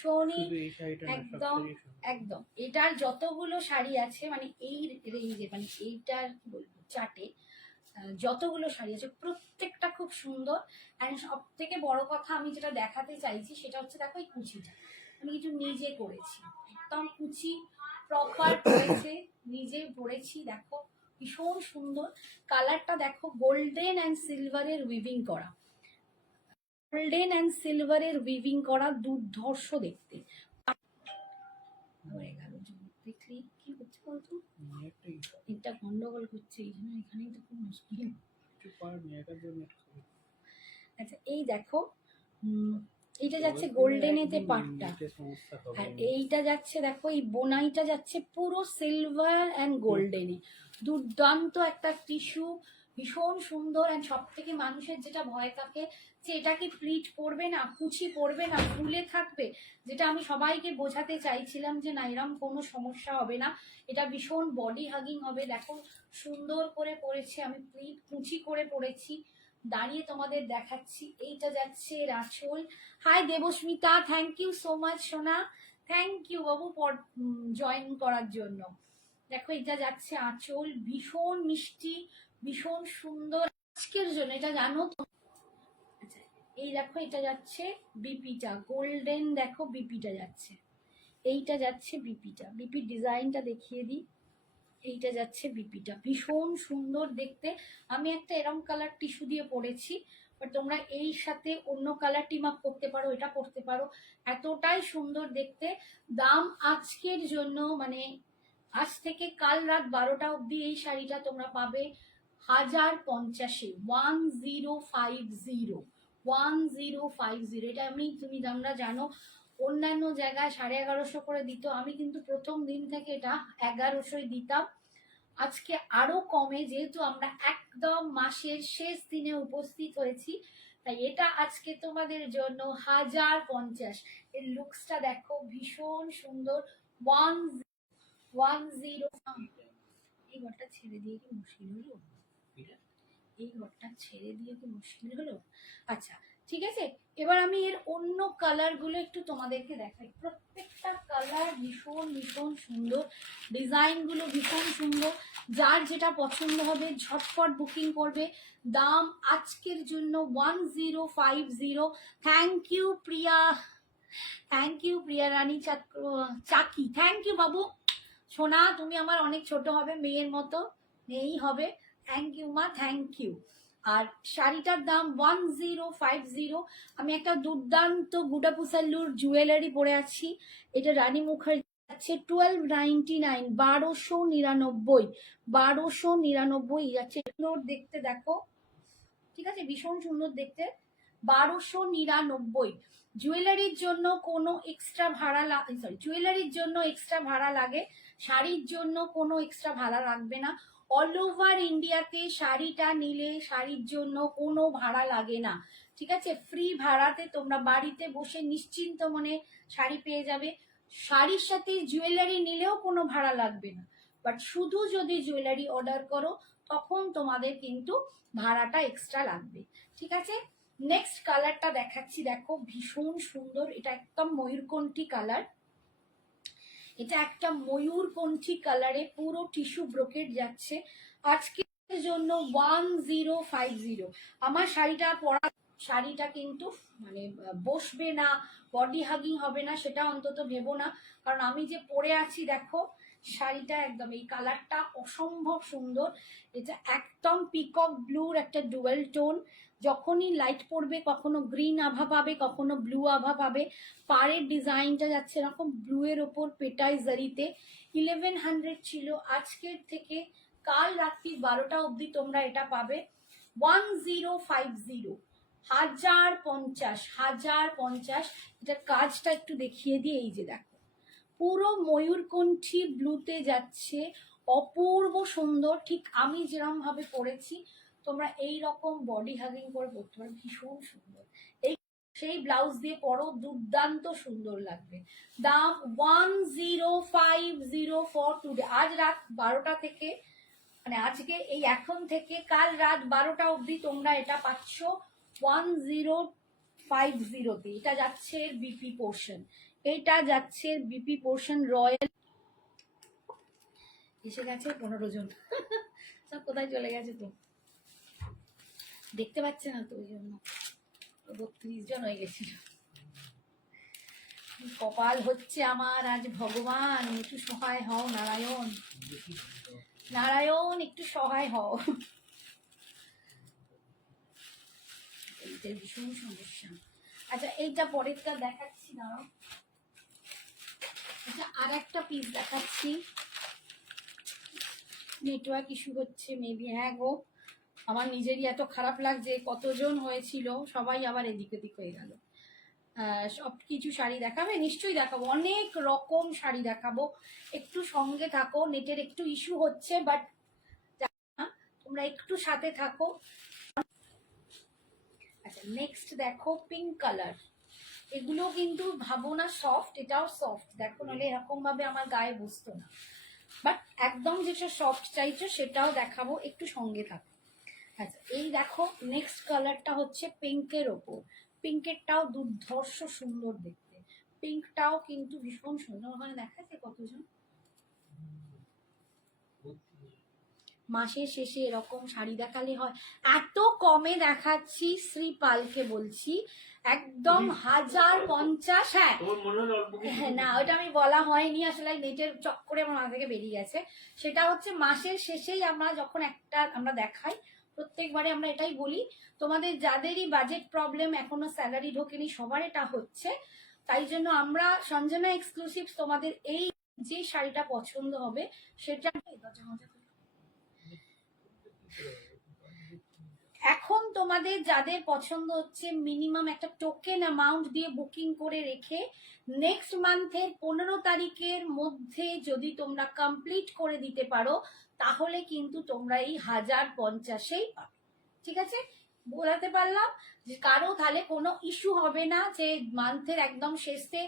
ভীষণই একদম একদম। এটার যতগুলো শাড়ি আছে মানে এই রেঞ্জে, মানে এইটার কি বলবো চাটে যতগুলো শাড়ি আছে প্রত্যেকটা খুব সুন্দর। অ্যান্ড সব থেকে বড় কথা আমি যেটা দেখাতে চাইছি সেটা হচ্ছে দেখো এই কুচিটা আমি কিছু নিজে করেছি, একদম কুচি প্রপার করেছে, নিজে পরেছি। দেখো ভীষণ সুন্দর কালারটা, দেখো গোল্ডেন অ্যান্ড সিলভারের উইভিং করা, গোল্ডেন অ্যান্ড সিলভারের উইভিং করা, দুর্ধর্ষ দেখতে। হয়ে গেল দেখলি কি করছে বলতো, এটা গন্ডগোল করছে এই জন্য এখানেই তো খুব মুশকিল। আচ্ছা এই দেখো এইটা যাচ্ছে গোল্ডেনেতে পাটটা, আর এইটা যাচ্ছে দেখো এই বোনাইটা যাচ্ছে পুরো সিলভার অ্যান্ড গোল্ডেনে। দুর্দান্ত একটা টিস্যু, ভীষণ সুন্দর। অ্যান্ড সব থেকে মানুষের যেটা ভয় থাকে যে এটা কি প্লিট পড়বে না, কুচি পড়বে না, ফুলে থাকবে, যেটা আমি সবাইকে বোঝাতে চাইছিলাম যে না এরকম কোনো সমস্যা হবে না, এটা ভীষণ বডি হাগিং হবে। দেখো সুন্দর করে পরেছি আমি, প্লিট কুচি করে পরেছি, দাঁড়িয়ে তোমাদের দেখাচ্ছি। এইটা যাচ্ছে Anchal. Hi Debasmita, thank you so much সোনা, থ্যাংক ইউ বাবু জয়েন করার জন্য। দেখো এটা যাচ্ছে আঁচল, ভীষণ মিষ্টি, ভীষণ সুন্দর আজকের জন্য, এটা জানো তো। আচ্ছা এই দেখো এটা যাচ্ছে বিপিটা, গোল্ডেন দেখো বিপিটা যাচ্ছে, এইটা যাচ্ছে বিপিটা, বিপির ডিজাইনটা দেখিয়ে দিই। এইটা যাচ্ছে বিপিটা, ভীষণ সুন্দর দেখতে। আমি একটা এরম কালার টিস্যু দিয়ে পরেছি, বাট তোমরা এই সাথে অন্য কালার টিম আপ করতে পারো, এটা করতে পারো, এতটাই সুন্দর দেখতে। দাম আজকের জন্য মানে আজ থেকে কাল রাত 12টা অবধি এই শাড়িটা তোমরা পাবে 1050-এ, 1050, 1050। এটা তুমি তোমরা জানো অন্যান্য জায়গায় 1150 করে দিত, আমি কিন্তু প্রথম দিন থেকে এটা 1100 দিতাম। আজকে আরো কমে, যেহেতু আমরা একদম মাসের শেষ দিনে উপস্থিত হয়েছি, তাই এটা আজকে তোমাদের জন্য 1050। এর লুকসটা দেখো ভীষণ সুন্দর। 110। এই ঘরটা ছেড়ে দিয়ে কি মুশকিল হলো, এই ঘরটা ছেড়ে দিয়ে কি মুশকিল হলো। আচ্ছা ঠিক আছে, এবার আমি এর অন্য কালার গুলো একটু তোমাদেরকে দেখাই। প্রত্যেকটা কালার ভীষণ ভীষণ সুন্দর, ডিজাইন গুলো ভীষণ সুন্দর। যার যেটা পছন্দ হবে ঝটপট বুকিং করবে। দাম আজকের জন্য 1050। Thank you Priya, thank you Priya Rani Chaki, thank you বাবু সোনা, তুমি আমার অনেক ছোট হবে, মেয়ের মতো মেয়েই হবে। থ্যাংক ইউ মা, থ্যাংক ইউ। আর শাড়িটার দাম 1050। আমি একটা দুর্দান্ত গুডাপুসাল্লুর জুয়েলারি পরে আছি, এটা রানী মুখার্জি যাচ্ছে 1299, 1299, 1299 যাচ্ছে। সুন্দর দেখতে দেখো, ঠিক আছে ভীষণ সুন্দর দেখতে, 1299। জুয়েলারির জন্য কোনো এক্সট্রা ভাড়া সরি জুয়েলারির জন্য এক্সট্রা ভাড়া লাগে, শাড়ির জন্য কোনো এক্সট্রা ভাড়া লাগবে না। অল ওভার ইন্ডিয়াতে শাড়িটা নিলে শাড়ির জন্য কোনো ভাড়া লাগে না, ঠিক আছে, ফ্রি ভাড়াতে তোমরা বাড়িতে বসে নিশ্চিন্ত মনে শাড়ি পেয়ে যাবে। শাড়ির সাথে জুয়েলারি নিলেও কোনো ভাড়া লাগবে না, বাট শুধু যদি জুয়েলারি অর্ডার করো তখন তোমাদের কিন্তু ভাড়াটা এক্সট্রা লাগবে, ঠিক আছে। নেক্সট কালারটা দেখাচ্ছি, দেখো ভীষণ সুন্দর, এটা একদম ময়ূরকণ্ঠী কালার, এটা একটা ময়ূরকণ্ঠী কালারে পুরো টিস্যু ব্রোকেট যাচ্ছে আজকের জন্য 1050। আমার শাড়িটা পরা, শাড়িটা কিন্তু মানে বসবে না, বডি হাগিং হবে না সেটা অন্তত ভেবো না, কারণ আমি যে পরে আছি দেখো শাড়িটা একদম এই কালারটা অসম্ভব সুন্দর। এটা একদম পিকক ব্লুর একটা ডুয়েল টোন, যখনই লাইট পড়বে কখনো গ্রিন আভা পাবে, কখনো ব্লু আভা পাবে। পাড়ের ডিজাইনটা যাচ্ছে এরকম ব্লু এর ওপর পেটাই জারিতে। 1100 ছিল, আজকের থেকে কাল রাত্রি 12টা অবধি তোমরা এটা পাবে 1050, 1050, 1050। এটার কাজটা একটু দেখিয়ে দিয়ে, এই যে দেখো পুরো ময়ূরকণ্ঠী ব্লুতে যাচ্ছে, অপূর্ব সুন্দর। ঠিক আমি যেরকম ভাবে পরেছি তোমরা এই রকম বডি হাগিং করে পরতে পারো, ভীষণ সুন্দর। এই সেই ব্লাউজ দিয়ে পরো, দুর্দান্ত সুন্দর লাগবে। দাম 1050 ফর টুডে। আজ রাত 12টা থেকে মানে আজকে এই এখন থেকে কাল রাত 12টা অবধি তোমরা এটা পাচ্ছ 1050তে। এটা যাচ্ছে বিপি পোর্শন, এটা যাচ্ছে বিপি পোর্শন রয়্যাল, এসে গেছে 15 জন। সব কোথায় চলে গেছে তো দেখতে পাচ্ছে না, তো ওই জন্য 32 জন হয়ে গেছিল। কপাল হচ্ছে আমার আজ, ভগবান একটু সহায় হও, নারায়ণ নারায়ণ একটু সহায় হও। এইটা ভীষণ সমস্যা। আচ্ছা এইটা পরেরটা দেখাচ্ছি, দাঁড়াও। আচ্ছা আর একটা পিস দেখাচ্ছি। নেটওয়ার্ক ইস্যু হচ্ছে মেবি। হ্যাঁ গো, আমার নিজেরই এত খারাপ লাগছে, কতজন হয়েছিল সবাই আবার এদিক ওদিক হয়ে গেল। সব কিছু শাড়ি দেখাবে, নিশ্চয়ই দেখাবো, অনেক রকম শাড়ি দেখাবো, একটু সঙ্গে থাকো। নেটের একটু ইস্যু হচ্ছে, বাট তোমরা একটু সাথে থাকো। আচ্ছা নেক্সট দেখো পিঙ্ক কালার, এগুলো কিন্তু ভাবো না সফট, এটাও সফট দেখো, নাহলে এরকম ভাবে আমার গায়ে বসতো না, বাট একদম যেটা সফট চাইছো সেটাও দেখাবো, একটু সঙ্গে থাকো। আচ্ছা এই দেখো নেক্সট কালারটা হচ্ছে পিঙ্কের ওপর, পিঙ্কেরটাও দুর্ধর্ষ সুন্দর দেখতে, পিঙ্কটাও কিন্তু ভীষণ সুন্দর। ওখানে দেখাচ্ছে কতজন। মাসের শেষে এরকম শাড়ি দেখালে হয়, এত কমে দেখাচ্ছি শ্রীপালকে বলছি, একদম 1050। হ্যাঁ না ওটা আমি বলা হয়নি আসলে, নেটের চক্করে আমার মাথা থেকে বেরিয়ে গেছে। সেটা হচ্ছে মাসের শেষেই আমরা যখন একটা আমরা দেখাই, প্রত্যেকবারে আমরা এটাই বলি, তোমাদের যাদেরই বাজেট প্রবলেম, এখনো স্যালারি ঢোকেনি, সবার এটা হচ্ছে, তাই জন্য আমরা সঞ্জনা এক্সক্লুসিভ তোমাদের এই যে শাড়িটা পছন্দ হবে সেটা এখন তোমাদের যাদের পছন্দ হচ্ছে মিনিমাম একটা টোকেন অ্যামাউন্ট দিয়ে বুকিং করে রেখে নেক্সট মান্থের 15 তারিখের মধ্যে যদি তোমরা কমপ্লিট করে দিতে পারো, তাহলে কিন্তু তোমরা এই 1050-এই পাবে। ঠিক আছে, বোঝাতে পারলাম যে কারো তাহলে কোনো ইস্যু হবে না যে মান্থের একদম শেষে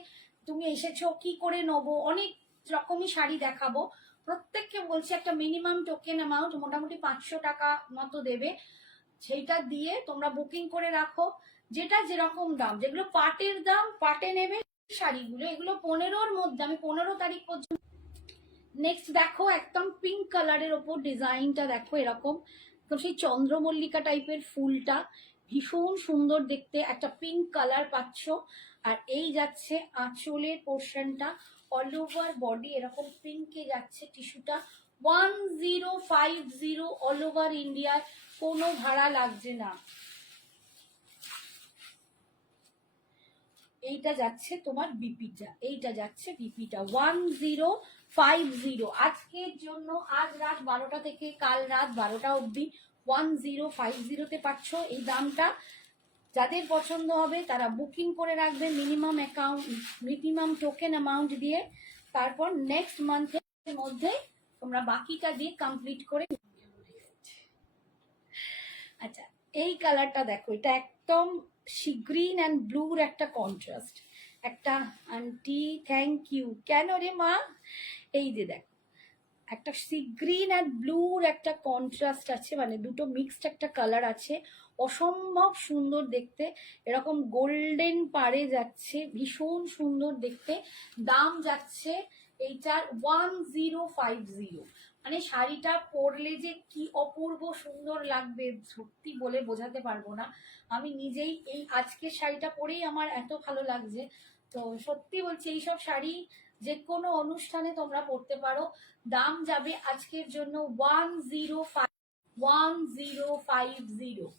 তুমি এসেছো কি করে নেবো, অনেক রকমই শাড়ি দেখাবো। প্রত্যেককে বলছি একটা মিনিমাম টোকেন অ্যামাউন্ট মোটামুটি 500 টাকা মতো দেবে, সেইটা দিয়ে তোমরা বুকিং করে রাখো। যেটা যেরকম দাম, যেগুলো পাটের দাম পাটে নেবে শাড়িগুলো, এগুলো 15-র মধ্যে, আমি 15 তারিখ পর্যন্ত। নেক্সট দেখো একদম পিঙ্ক কালারের ওপর ডিজাইনটা দেখো, এরকম সেই চন্দ্রমল্লিকা টাইপের ফুলটা ভীষণ সুন্দর দেখতে, একটা পিঙ্ক কালার পাচ্ছ। আর এই যাচ্ছে আঁচলের পোর্শনটা, অল ওভার বডি এরকম পিঙ্কে যাচ্ছে টিস্যুটা, 1050 অল ওভার ইন্ডিয়ায়, কোনো ভাড়া লাগছে না। এইটা যাচ্ছে তোমার বিপিটা, এইটা যাচ্ছে বিপিটা 1050 আজকের জন্য, আজ রাত 12টা থেকে কাল রাত 12টা অবধি 1050-তে পাচ্ছ এই দামটা। যাদের পছন্দ হবে তারা বুকিং করে রাখবে মিনিমাম টোকেন অ্যামাউন্ট দিয়ে, তারপর নেক্সট মান্থের মধ্যে তোমরা বাকিটা দিয়ে কমপ্লিট করে। আচ্ছা এই কালারটা দেখো, এটা একদম সি গ্রিন অ্যান্ড ব্লুর একটা কন্ট্রাস্ট, একটা আন্টি থ্যাংক ইউ, কেন রে মা, এই যে দেখো একটা সি গ্রিন অ্যান্ড ব্লুর একটা কন্ট্রাস্ট আছে, মানে দুটো মিক্সড একটা কালার আছে, অসম্ভব সুন্দর দেখতে, এরকম গোল্ডেন পাড়ে যাচ্ছে, ভীষণ সুন্দর দেখতে। দাম যাচ্ছে এইটার 1050, মানে শাড়িটা পরলে যে কি অপূর্ব সুন্দর লাগবে সত্যি বলে বোঝাতে পারবো না। আমি নিজেই এই আজকের শাড়িটা পরেই আমার এত ভালো লাগছে, তো সত্যি বলছি এইসব শাড়ি যে কোনো অনুষ্ঠানে তোমরা পরতে পারো। দাম যাবে আজকের জন্য 1050।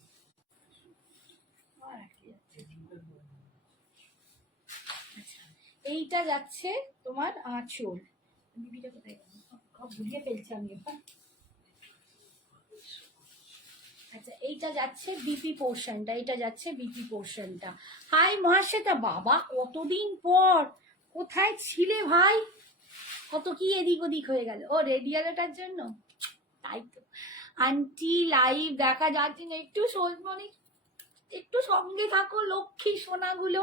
এইটা যাচ্ছে তোমার আঁচল, বিবিটা কোথায় ভুলিয়ে ফেলছি আমি। আচ্ছা এইটা যাচ্ছে বিপি পোর্শনটা, এটা যাচ্ছে বিপি পোর্শনটা। হাই মহাশ্বেতা, বাবা কতদিন পর, কোথায় ছিলে ভাই, কত কি এদিক ওদিক হয়ে গেল। ও রেডিয়ালটার জন্য, তাই তো আন্টি লাইভ দেখা যাচ্ছে না, একটু মানে একটু সঙ্গে থাকো লক্ষ্মী সোনাগুলো,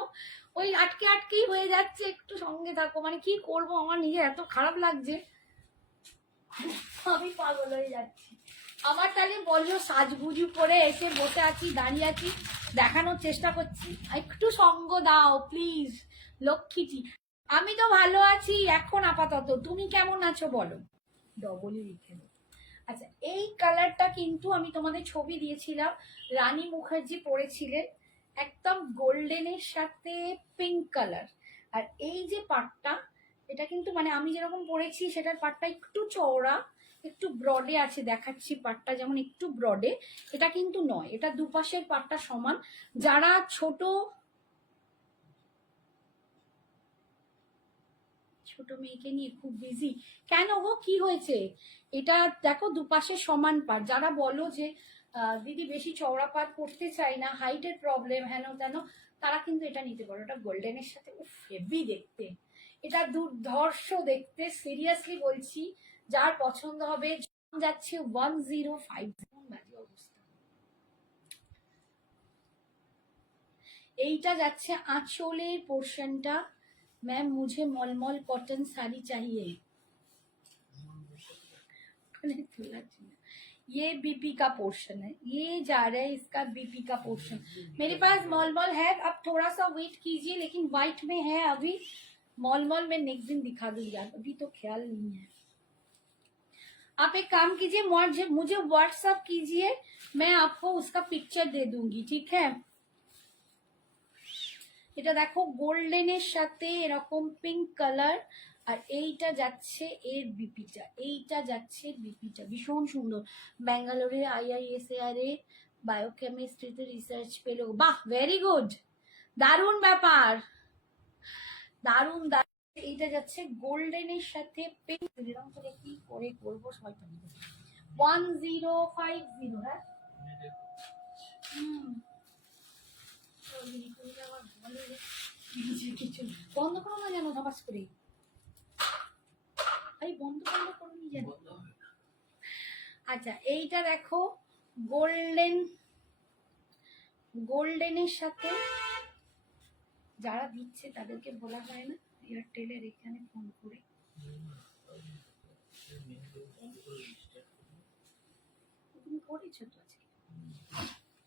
ওই আটকে আটকেই হয়ে যাচ্ছে, একটু সঙ্গে থাকো, মানে কি করব আমার নিজের এত খারাপ লাগছে, আমি পাগল হয়ে যাচ্ছি। আমার তাহলে বললো সাজগুজু করে এসে বসে আছি, দাঁড়িয়ে আছি, দেখানোর চেষ্টা করছি, একটু সঙ্গ দাও প্লিজ লক্ষ্মীটি। আমি তো ভালো আছি এখন আপাতত, তুমি কেমন আছো বলো, ডবলই লিখে দাও। আচ্ছা, এই কালারটা কিন্তু আমি তোমাদের ছবি দিয়েছিলাম, রানী মুখার্জি পরেছিলেন, একদম গোল্ডেনের সাথে পিঙ্ক কালার। আর এই যে পাটটা, এটা কিন্তু মানে আমি যেরকম পরেছি সেটার পাটটা একটু চওড়া, একটু ব্রডে আছে, দেখাচ্ছি পাটটা যেমন একটু ব্রডে, এটা কিন্তু নয়, এটা দুপাশের পাটটা সমান। যারা ছোট ছোট মেয়েকে নিয়ে খুব বিজি, কেন গো কি হয়েছে? এটা দেখো দুপাশে সমান পাট, যারা বলো যে দিদি বেশি চওড়া পাট পরতে চাই না, হাইটের প্রবলেম হেন তেন, তারা কিন্তু এটা নিতে পারো। এটা গোল্ডেনের সাথে হেভি দেখতে, এটা দুর্ধর্ষ দেখতে, সিরিয়াসলি বলছি, যার পছন্দ হবে। যাচ্ছে 1050, বাজে অবস্থা। এইটা যাচ্ছে আঁচলের পোর্শনটা। मैम मुझे मलमल कॉटन साड़ी चाहिए। ये बीपी का पोर्शन है, ये जा रहा है इसका बीपी का पोर्शन। मेरे पास मलमल है, अब थोड़ा सा वेट कीजिए, लेकिन व्हाइट में है अभी। मलमल में नेक्स्ट दिन दिखा दूंगी, अभी तो ख्याल नहीं है। आप एक काम कीजिए, मुझे व्हाट्सअप कीजिए, मैं आपको उसका पिक्चर दे दूंगी, ठीक है। এটা দেখো গোল্ডেনের সাথে এরকম পিঙ্ক কালার, আর এইটা যাচ্ছে এর বিপিটা, এইটা যাচ্ছে বিপিটা, ভীষণ সুন্দর। ব্যাঙ্গালোরে IISAR এ বায়োকেমিস্ট্রিতে রিসার্চ পেলো, বাহ ভেরি গুড, দারুণ ব্যাপার, দারুণ দারুণ। এইটা যাচ্ছে গোল্ডেনের সাথে পিঙ্ক, এরকম করে কি করে করবো সবাই তো 1050, হ্যাঁ কিছু বন্ধ করো না যেন ধপাস করে, আরে বন্ধ করো নি যেন। আচ্ছা, এইটা দেখো গোল্ডেনের সাথে, যারা দিচ্ছে তাদেরকে বলা হয় না এয়ারটেলের এখানে ফোন করে, তুমি করেছো তো আজকে।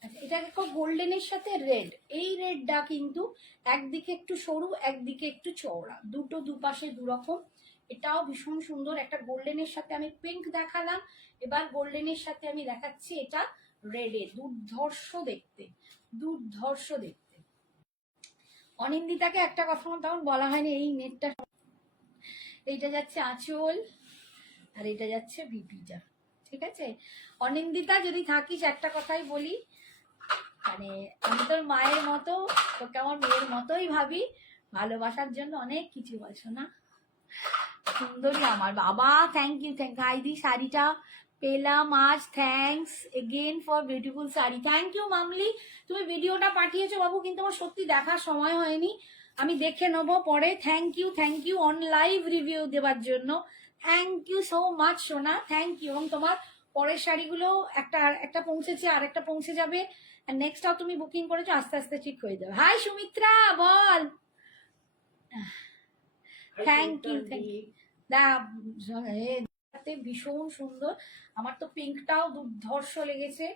আচ্ছা, এটা দেখো গোল্ডেনের সাথে রেড, এই রেডটা কিন্তু একদিকে একটু সরু একদিকে একটু চওড়া, দুটো দুপাশে দুরকম, এটাও ভীষণ সুন্দর। একটা গোল্ডেনের সাথে আমি পিঙ্ক দেখালাম, এবার গোল্ডেনের সাথে আমি দেখাচ্ছি এটা রেডে, দুর্ধর্ষ দেখতে, দুর্ধর্ষ দেখতে। অনিন্দিতাকে একটা কথা তেমন বলা হয়নি, এই নেটটা, এইটা যাচ্ছে আঁচল আর এটা যাচ্ছে বিপিটা, ঠিক আছে। অনিন্দিতা যদি থাকিস একটা কথাই বলি, মানে আমি তোর মায়ের মতো, তোকে আমার মেয়ের মতোই ভাবি, ভালোবাসার জন্য অনেক কিছু বলছো না, সুন্দরী আমার বাবা। থ্যাংক ইউ আইদি, শাড়িটা পেলাম আজ, thanks again for beautiful sari. Thank you Mamli, তুমি ভিডিওটা পাঠিয়েছো বাবু, কিন্তু আমার সত্যি দেখার সময় হয়নি, আমি দেখে নেবো পরে। Thank you on live review দেওয়ার জন্য, থ্যাংক ইউ সো মাচ সোনা, থ্যাংক ইউ। এবং তোমার পরের শাড়িগুলো একটা একটা পৌঁছেছে, আর একটা পৌঁছে যাবে, আর নেক্সটটাও তুমি বুকিং করেছো, আস্তে আস্তে ঠিক হয়ে যাবে। হাই সুমিত্রা, বল। থ্যাংক ইউ ভীষণ সুন্দর, আমার তো পিঙ্কটাও দুর্ধর্ষ লেগেছে।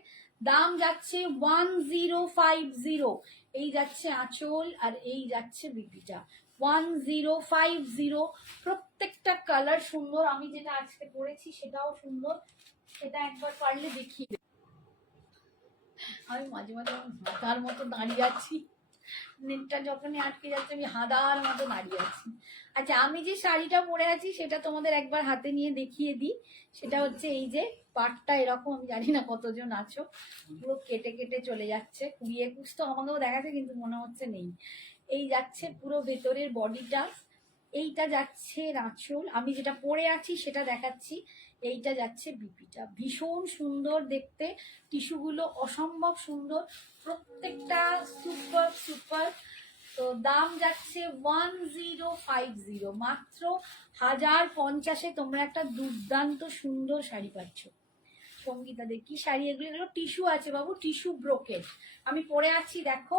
দাম যাচ্ছে 1050, এই যাচ্ছে আঁচল আর এই যাচ্ছে বিপিটা, 1050। প্রত্যেকটা কালার সুন্দর, আমি যেটা আজকে পরেছি সেটাও সুন্দর, সেটা একবার পারলে দেখিয়ে। আমি মাঝে মাঝে হাদার মতো দাঁড়িয়ে আছি, নেটটা যখনই আটকে যাচ্ছে আমি হাদার মতো দাঁড়িয়ে আছি। আচ্ছা, আমি যে শাড়িটা পরে আছি সেটা তোমাদের একবার হাতে নিয়ে দেখিয়ে দিই, সেটা হচ্ছে এই যে পাটটা এরকম, আমি জানি না কতজন আছো, পুরো কেটে কেটে চলে যাচ্ছে, 20-21 তো আমাকেও দেখাচ্ছে কিন্তু মনে হচ্ছে নেই। এই যাচ্ছে পুরো ভেতরের বডিটা, এইটা যাচ্ছে আঁচল, আমি যেটা পরে আছি সেটা দেখাচ্ছি, এইটা যাচ্ছে বিপিটা, ভীষণ সুন্দর দেখতে, টিস্যুগুলো অসম্ভব সুন্দর, প্রত্যেকটা সুপার সুপার। তো দাম যাচ্ছে 1050, মাত্র 1050-এ তোমরা একটা দুর্দান্ত সুন্দর শাড়ি পাচ্ছ। সঙ্গীতাদের কি শাড়ি এগুলো, এগুলো টিস্যু আছে বাবু, টিস্যু ব্রোকেড আমি পরে আছি, দেখো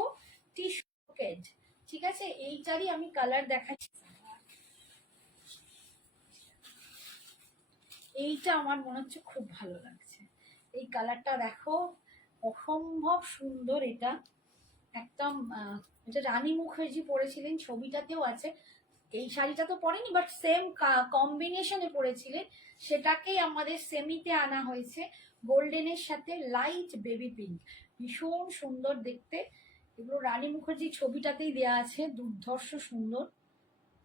টিস্যু ব্রোকেড, ঠিক আছে। এইটারই আমি কালার দেখাচ্ছি, এইটা আমার মনে হচ্ছে খুব ভালো লাগছে, এই কালারটা দেখো অসম্ভব সুন্দর, এটা একদম এটা রানী মুখার্জি পরেছিলেন, ছবিটাতেও আছে, এই শাড়িটা তো পরেনি, বাট সেম কম্বিনেশনে পরেছিলেন, সেটাকেই আমাদের সেমিতে আনা হয়েছে গোল্ডেনের সাথে লাইট বেবি পিঙ্ক, ভীষণ সুন্দর দেখতে। এগুলো রানী মুখার্জি ছবিটাতেই দেয়া আছে, দুর্ধর্ষ সুন্দর।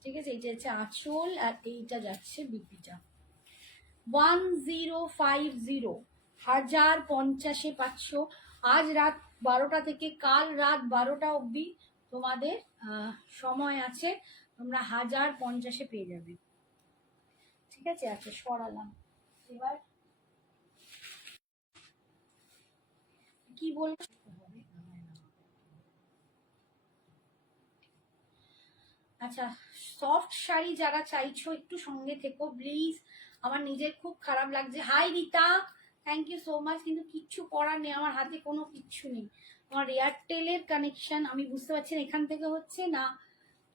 ঠিক আছে, এইটা হচ্ছে আঁচল, আর এইটা যাচ্ছে বিপিটা। 1050, 1050-এ পাচ্ছ। আজ রাত 12টা থেকে কাল রাত 12টা অবধি তোমাদের সময় আছে, তোমরা 1050-এ পেয়ে যাবে। ঠিক আছে, আচ্ছা সরালাম। এবার কি বলবো, আচ্ছা সফট শাড়ি যারা চাইছো একটু সঙ্গে থেকো প্লিজ, আমার নিজের খুব খারাপ লাগছে। Hi Rita, thank you so much, কিন্তু কিচ্ছু করার নেই, আমার হাতে কোনো কিচ্ছু নেই। আমার এয়ারটেলের কানেকশন আমি বুঝতে পারছি না এখান থেকে হচ্ছে না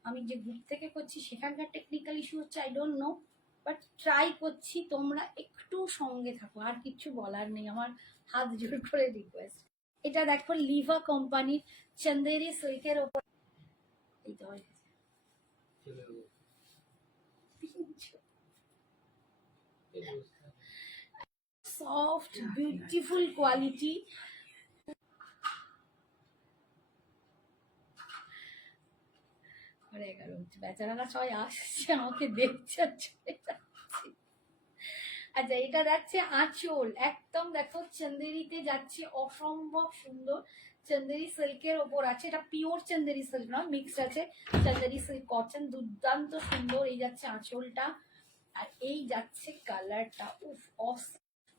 আমি যে গ্রুপ থেকে করছি সেখানকার টেকনিক্যাল ইস্যু হচ্ছে, I don't know, but try করছি, তোমরা একটু সঙ্গে থাকো, আর কিচ্ছু বলার নেই, আমার হাত জোর করে রিকোয়েস্ট। এটা দেখো লিভা কোম্পানির চন্দেরি সিল্কের ওপর, এই তো হয়ে গেছে। সফট বিউটিফুল কোয়ালিটি, আর 11 হচ্ছে, বেচারারা সবাই আসছে আমাকে দেখছে আর চলে যাচ্ছে। আচ্ছা এটা যাচ্ছে আঁচল, একদম দেখো চন্দেরিতে যাচ্ছে, অসম্ভব সুন্দর চন্দেরি সিল্কের ওপর আছে, এটা পিওর চন্দেরি সিল্ক নয়, মিক্সড আছে চন্দেরি সিল্ক কটন, দুর্দান্ত সুন্দর। এই যাচ্ছে আঁচলটা, আর এই যাচ্ছে কালারটা, উফ অস।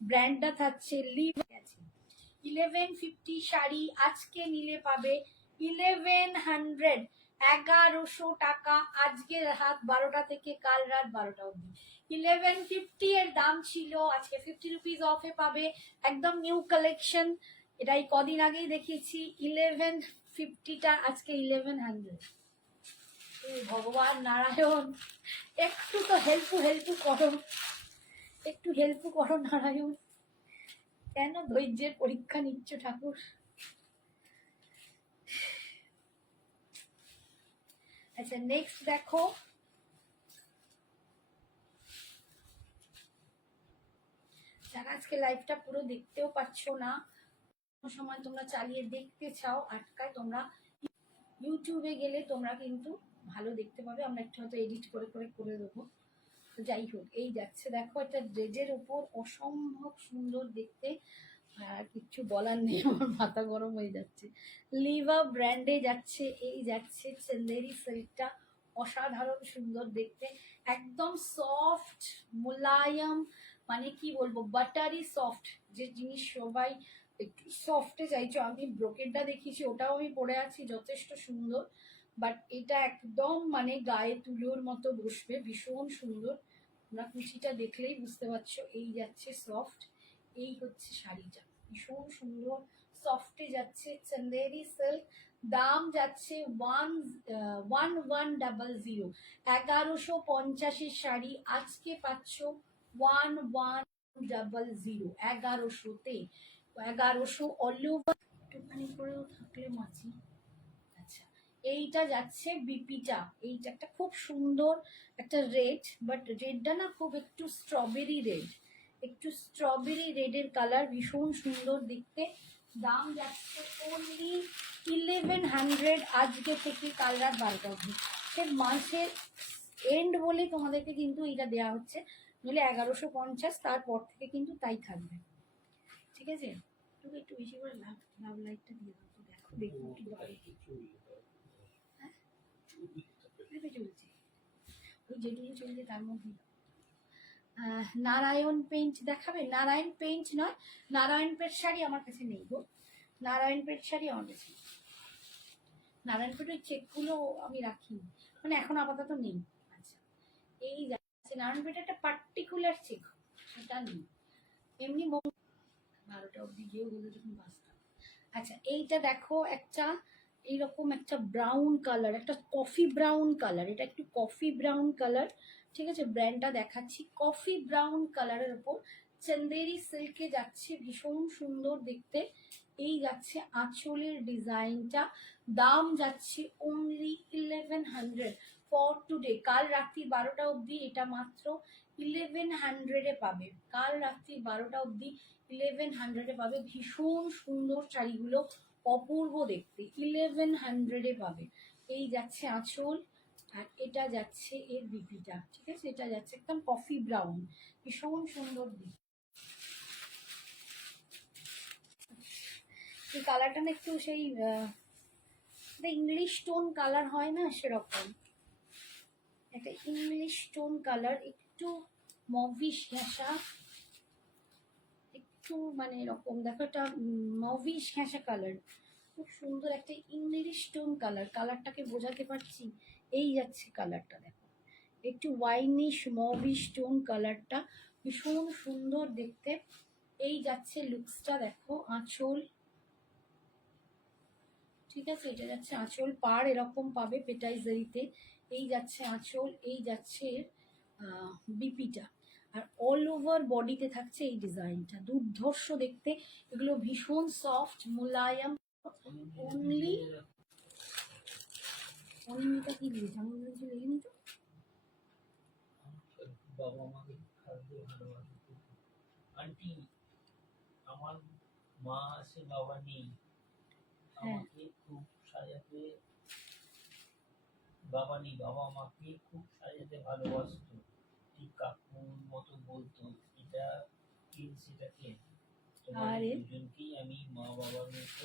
ব্র্যান্ডটা থাকছে লিভ আছে। 1150 শাড়ি আজকে নিলে পাবে 1100, 1100 টাকা, আজকে রাত 12টা থেকে কাল রাত 12টা অবধি। 1150 এর দাম ছিল, আজকে 50 রুপিস অফে পাবে, একদম নিউ কালেকশন, এটাই কদিন আগেই দেখিয়েছি। 1150টা আজকে 1100। ভগবান নারায়ণ, একটু তো হেল্প করো, একটু হেল্প করো নারায়ণ, কেন ধৈর্যের পরীক্ষা নিচ্ছ ঠাকুর। আচ্ছা নেক্সট দেখো, যারা আজকে লাইভটা পুরো দেখতেও পাচ্ছ না, সময় তোমরা চালিয়ে দেখতে চাও আটকায়, তোমরা ইউটিউবে গেলে তোমরা কিন্তু ভালো দেখতে পাবে, আমরা একটু হয়তো এডিট করে করে দেবো। যাই হোক, এই যাচ্ছে দেখো, একটা ড্রেজের উপর অসম্ভব সুন্দর দেখতে, আর কিচ্ছু বলার নেই, আমার মাথা গরম হয়ে যাচ্ছে। লিভা ব্র্যান্ডে যাচ্ছে, এই যাচ্ছে চন্দেরি সিল্কটা, অসাধারণ সুন্দর দেখতে, একদম সফট মোলায়ম, মানে কি বলবো বাটারি সফট, যে জিনিস সবাই একটু সফটে চাইছো। আমি ব্রোকেটটা দেখিয়েছি, ওটাও আমি পরে আছি, যথেষ্ট সুন্দর, বাট এটা একদম মানে গায়ে তুলোর মতো বসবে, ভীষণ সুন্দর, তোমরা কুচিটা দেখলেই বুঝতে পারছো। এই যাচ্ছে সফট, এই হচ্ছে শাড়িটা, ভীষণ সুন্দর সফটে যাচ্ছে চন্দেরি সিল্ক, দাম যাচ্ছে 1100, 1150-এর শাড়ি আজকে পাচ্ছ 1100, 1100-তে, 1100 অল ওভার, একটুখানি করেও থাকলে মাছি। আচ্ছা এইটা যাচ্ছে বিপিটা, এইটা একটা খুব সুন্দর একটা রেড, বাট রেডটা না খুব একটু স্ট্রবেরি রেড, একটু স্ট্রবেরি রেডের কালার, ভীষণ সুন্দর দেখতে, দাম যাচ্ছে অনলি 1100 আজকে থেকে কাল রাত 12টা অবধি। সে মাসের এন্ড বলে তোমাদেরকে কিন্তু এটা দেওয়া হচ্ছে, নইলে 1150, তারপর থেকে কিন্তু তাই থাকবে। ঠিক আছে, তুমি একটু বেশি করে লাভ লাভ লাইটটা দিয়ে দাও তো, দেখো দেখো কি বলে। হ্যাঁ চলছে, ওই যেটুকু চলছে তার মধ্যে। নারায়ণ পেন্ট দেখাবে? নারায়ণ পেন্ট নয়, নারায়ণ পেট শাড়ি আমার কাছে নেই গো, নারায়ণ পেট শাড়ি আমার কাছে নেই। নারায়ণ পেটের চেকগুলো আমি রাখি, মানে এখন আপাতত নেই। আচ্ছা এই যাচ্ছে নারায়ণ পেটের একটা পার্টিকুলার চেক, সেটা নেই এমনি। 12টা অব্দি গিয়েও গেলো যখন 5টা। আচ্ছা এইটা দেখো, একটা এইরকম একটা ব্রাউন কালার, একটা কফি ব্রাউন কালার, এটা একটু কফি ব্রাউন কালার, ঠিক আছে, ব্র্যান্ডটা দেখাচ্ছি, কফি ব্রাউন কালারের উপর চন্দেরি সিল্কে যাচ্ছে, ভীষণ সুন্দর দেখতে। এই যাচ্ছে আঁচলের ডিজাইনটা, দাম যাচ্ছে অনলি 1100, ফর টুডে, কাল রাত্রি 12টা অবধি এটা মাত্র 1100-এ পাবে। কাল রাত্রি 12টা অবধি 1100-এ পাবে। ভীষণ সুন্দর শাড়িগুলো, অপূর্ব দেখতে, 1100-এ পাবে। এই যাচ্ছে আঁচল, আর এটা যাচ্ছে এর বিপিটা, ঠিক আছে? এটা যাচ্ছে একদম কফি ব্রাউন, ভীষণ সুন্দর দিক। এই কালারটা না একটু সেই ইংলিশ টোন কালার হয় না, সেরকম একটা ইংলিশ টোন কালার, একটু মভিশ ঘেঁষা, একটু মানে এরকম দেখো একটা মভিশ ঘেঁষা কালার, খুব সুন্দর একটা ইংলিশ টোন কালার। কালারটাকে বোঝাতে পারছি? এই যাচ্ছে কালারটা, দেখো একটু ওয়াইনিশ মভিশ টোন কালারটা, ভীষণ সুন্দর দেখতে। এই যাচ্ছে লুকসটা, দেখো আঁচল, ঠিক আছে? এটা যাচ্ছে আঁচল, পাড় এরকম পাবে পেটাইজারিতে। এই যাচ্ছে আঁচল, এই যাচ্ছে বিপিটা, আর অল ওভার বডিতে থাকছে এই ডিজাইনটা, দুর্ধর্ষ দেখতে। এগুলো ভীষণ সফট মোলায়েম। অনলি অনিমিতা কি দিয়েছে? আমি কিছু লিখিনি তো। বাবা আমাকে খাদ্য ভালোবাসে আন্টি, আমার মা আছে বাবা নেই, আমাকে খুব সাজাতে, বাবা নেই, বাবা আমাকে খুব সাজাতে ভালোবাসতো, ঠিক কাকুর মতো বলতো এটা কে সেটা কে। তোমাদের দুজনকেই আমি মা বাবার মতো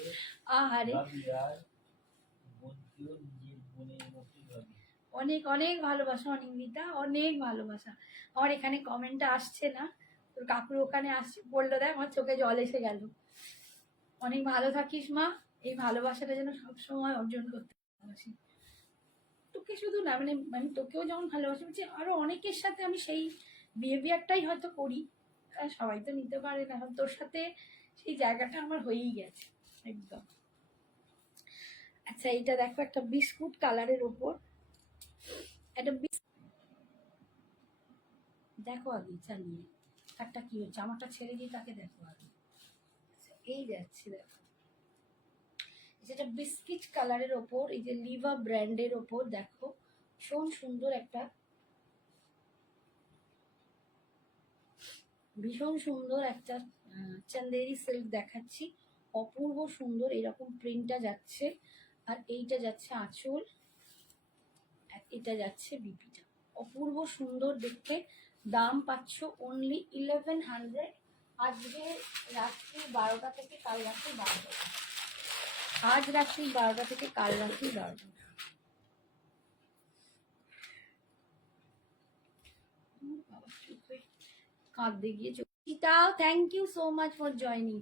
ভাবি, আর বোনকেও নিজের বোনের মতোই ভাবি। অনেক অনেক ভালোবাসা অনিন্দিতা, অনেক ভালোবাসা। আমার এখানে কমেন্টটা আসছে না, তোর কাকুর ওখানে আসছে, বললো দেখ আমার চোখে জল এসে গেল। অনেক ভালো থাকিস মা, এই ভালোবাসাটা যেন সবসময় অর্জন করতে ভালোবাসি তোকে, শুধু না মানে মানে তোকেও যেমন ভালোবাসি, বলছি আরো অনেকের সাথে আমি সেই বিহেভিয়ারটাই হয়তো করি, সবাই তো নিতে পারে না। তোর সাথে সেই জায়গাটা আমার হয়েই গেছে একদম। আচ্ছা এইটা দেখো, একটা বিস্কুট কালারের ওপর একটা দেখো আগে চালিয়ে একটা কি হচ্ছে, আমারটা ছেড়ে দিয়ে তাকে দেখো আগে। এই যাচ্ছে দেখো, যেটা বিস্কিট কালারের ওপর, এই যে লিভা ব্র্যান্ডের ওপর দেখো, ভীষণ সুন্দর একটা, ভীষণ সুন্দর একটা চান্দেরি সিল্ক দেখাচ্ছি, অপূর্ব সুন্দর এরকম প্রিন্টটা যাচ্ছে। আর এইটা যাচ্ছে আঁচল, আর এটা যাচ্ছে বিপিটা, অপূর্ব সুন্দর দেখতে। দাম পাচ্ছ অনলি 1100। আজকে রাত্রি 12টা থেকে কাল রাত্রি 12টা, আজ রাত্রি 12টা থেকে কাল রাত্রি 12টা। কাঁদতে গিয়ে চোখটাও। Thank you so much for joining.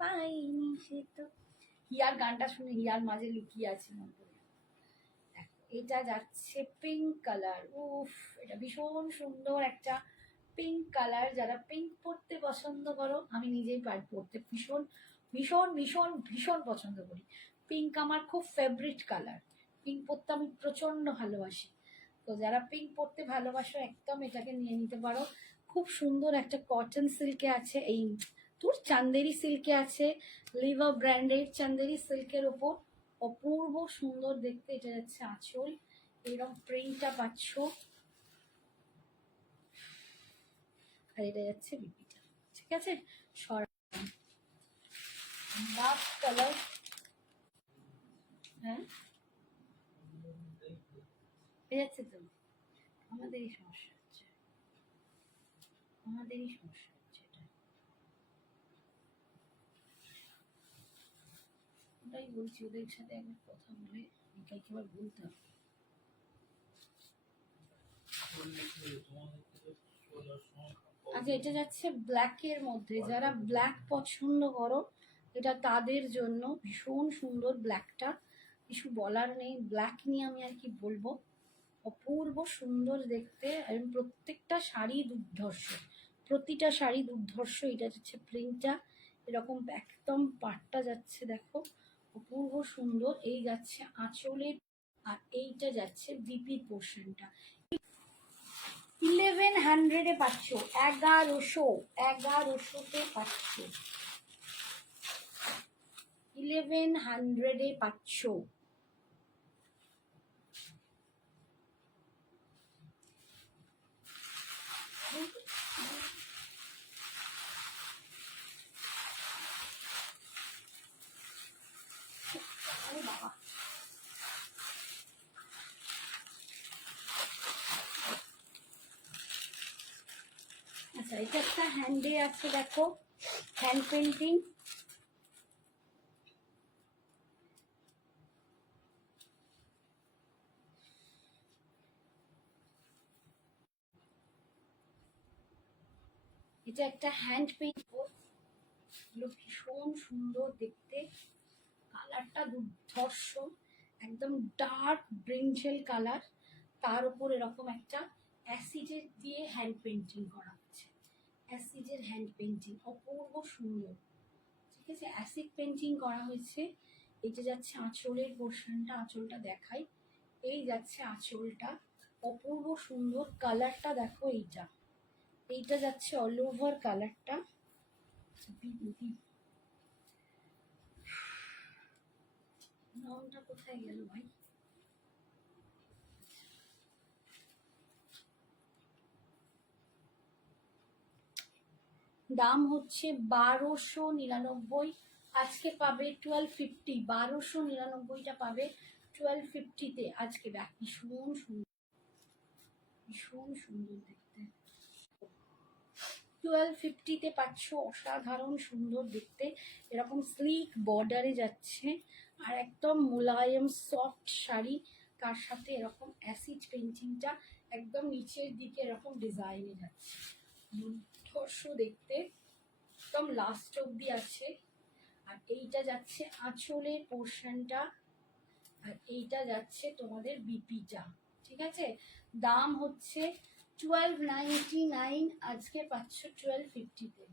পাইনি সে তো হিয়ার গানটা শুনে হিয়ার মাঝে লুকিয়ে আছে মনে। এটা যাচ্ছে পিঙ্ক কালার, উফ এটা ভীষণ সুন্দর একটা পিঙ্ক কালার। যারা পিঙ্ক পরতে পছন্দ করো, আমি নিজেই পরতে ভীষণ ভীষণ ভীষণ ভীষণ পছন্দ করি। পিঙ্ক আমার খুব ফেভারিট কালার, পিঙ্ক পরতে আমি প্রচণ্ড ভালোবাসি। তো যারা পিঙ্ক পরতে ভালোবাসো একদম এটাকে নিয়ে নিতে পারো। খুব সুন্দর একটা কটন সিল্কে আছে, এই তোর চান্দেরি সিল্কে আছে, লিভা ব্র্যান্ডেড চান্দেরি সিল্কের ওপর, অপূর্ব সুন্দর দেখতে। এটা যাচ্ছে আঁচল, এরকম প্রিন্টটা পাচ্ছ, আর এটা যাচ্ছে বিপিটা, ঠিক আছে? লাস্ট কালার, হ্যাঁ হয়ে যাচ্ছে তো, আমাদেরই সমস্যা হচ্ছে, আমাদেরই সমস্যা হচ্ছে এটা। ওটাই বলছি, ওদের সাথে একবার কথা বলে নিকাইকে আবার বলতে হবে। আচ্ছা এটা যাচ্ছে ব্ল্যাকের মধ্যে, যারা ব্ল্যাক পছন্দ করো এটা তাদের জন্য ভীষণ সুন্দর। ব্ল্যাকটা কিছু বলার নেই, ব্ল্যাক নিয়ে আমি আর কি বলবো, অপূর্ব সুন্দর দেখতে। এবং প্রত্যেকটা শাড়ি দুর্ধর্ষ, প্রতিটা শাড়ি দুর্ধর্ষ। এটা যাচ্ছে প্রিন্টটা এরকম, একদম পাটটা যাচ্ছে দেখো, অপূর্ব সুন্দর। এই যাচ্ছে আঁচলের, আর এইটা যাচ্ছে বিপির পোর্শনটা। 1100-এ পাচ্ছ, 1100-তে পাচ্ছ, 1100-এ পাচ্ছ। আচ্ছা, এটা একটা হ্যান্ডে আছে, দেখো হ্যান্ড পেন্টিং। এটা একটা হ্যান্ড পেইন্ট, এগুলো ভীষণ সুন্দর দেখতে, কালারটা দুর্ধর্ষ, একদম ডার্ক ব্রিঞ্জেল কালার, তার উপর এরকম একটা অ্যাসিডের দিয়ে হ্যান্ড পেন্টিং করা হচ্ছে, অ্যাসিডের হ্যান্ড পেন্টিং, অপূর্ব সুন্দর। ঠিক আছে, অ্যাসিড পেন্টিং করা হয়েছে। এটা যাচ্ছে আঁচলের পোর্শনটা, আঁচলটা দেখাই, এই যাচ্ছে আঁচলটা, অপূর্ব সুন্দর কালারটা দেখো, এইটা যাচ্ছে অল ওভার কালারটা। রংটা কোথায় গেল ভাই? দাম হচ্ছে 1299, আজকে পাবে 1250, 1299টা পাবে 1250-তে আজকে। দেখ ভীষণ সুন্দর, ভীষণ সুন্দর দেখতে, 1250-তে পাচ্ছ, অসাধারণ সুন্দর দেখতে। এরকম স্লিক বর্ডারে যাচ্ছে, আর একদম মোলায়েম সফট শাড়ি, তার সাথে এরকম অ্যাসিড পেন্টিংটা একদম নিচের দিকে এরকম ডিজাইনে যাচ্ছে, দুর্ধর্ষ দেখতে, একদম লাস্ট অব্দি আছে। আর এইটা যাচ্ছে আঁচলের পোর্শনটা, আর এইটা যাচ্ছে তোমাদের বিপিটা। ঠিক আছে, দাম হচ্ছে 1299, আজকে পাচ্ছ 1250-তে।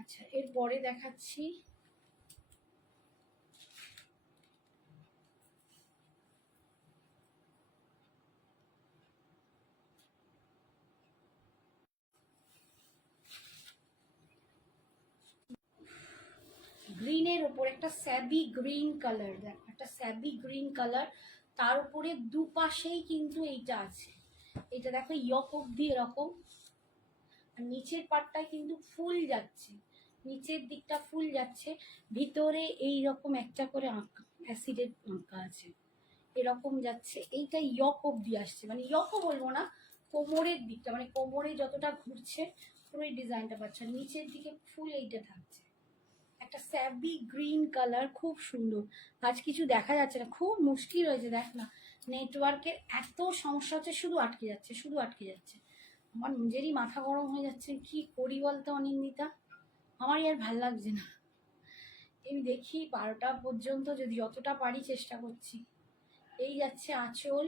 আচ্ছা, এরপরে দেখাচ্ছি গ্রিনের ওপর একটা স্যাবি গ্রিন কালার, দেখ একটা স্যাবি গ্রিন কালার, তার উপরে দুপাশেই কিন্তু এইটা আছে, এটা দেখো ইয়ক অব্দি এরকম, আর নিচের পাটটায় কিন্তু ফুল যাচ্ছে, নিচের দিকটা ফুল যাচ্ছে, ভিতরে এই রকম একটা করে আঁকা অ্যাসিডের আঁকা আছে, এরকম যাচ্ছে, এইটা ইয়ক অব্দি আসছে, মানে ইয়কও বলবো না, কোমরের দিকটা, মানে কোমরে যতটা ঘুরছে পুরো এই ডিজাইনটা পাচ্ছে, নিচের দিকে ফুল এইটা থাকছে, একটা স্যাবি গ্রিন কালার, খুব সুন্দর। আজ কিছু দেখা যাচ্ছে না, খুব মুশকিল হয়েছে, দেখ না নেটওয়ার্কের এত সমস্যা হচ্ছে, শুধু আটকে যাচ্ছে, শুধু আটকে যাচ্ছে, আমার নিজেরই মাথা গরম হয়ে যাচ্ছে, কি করি বলতো অনিন্দিতা, আমারই আর ভাল লাগছে না। আমি দেখি 12টা পর্যন্ত যদি যতটা পারি চেষ্টা করছি। এই যাচ্ছে আঁচল,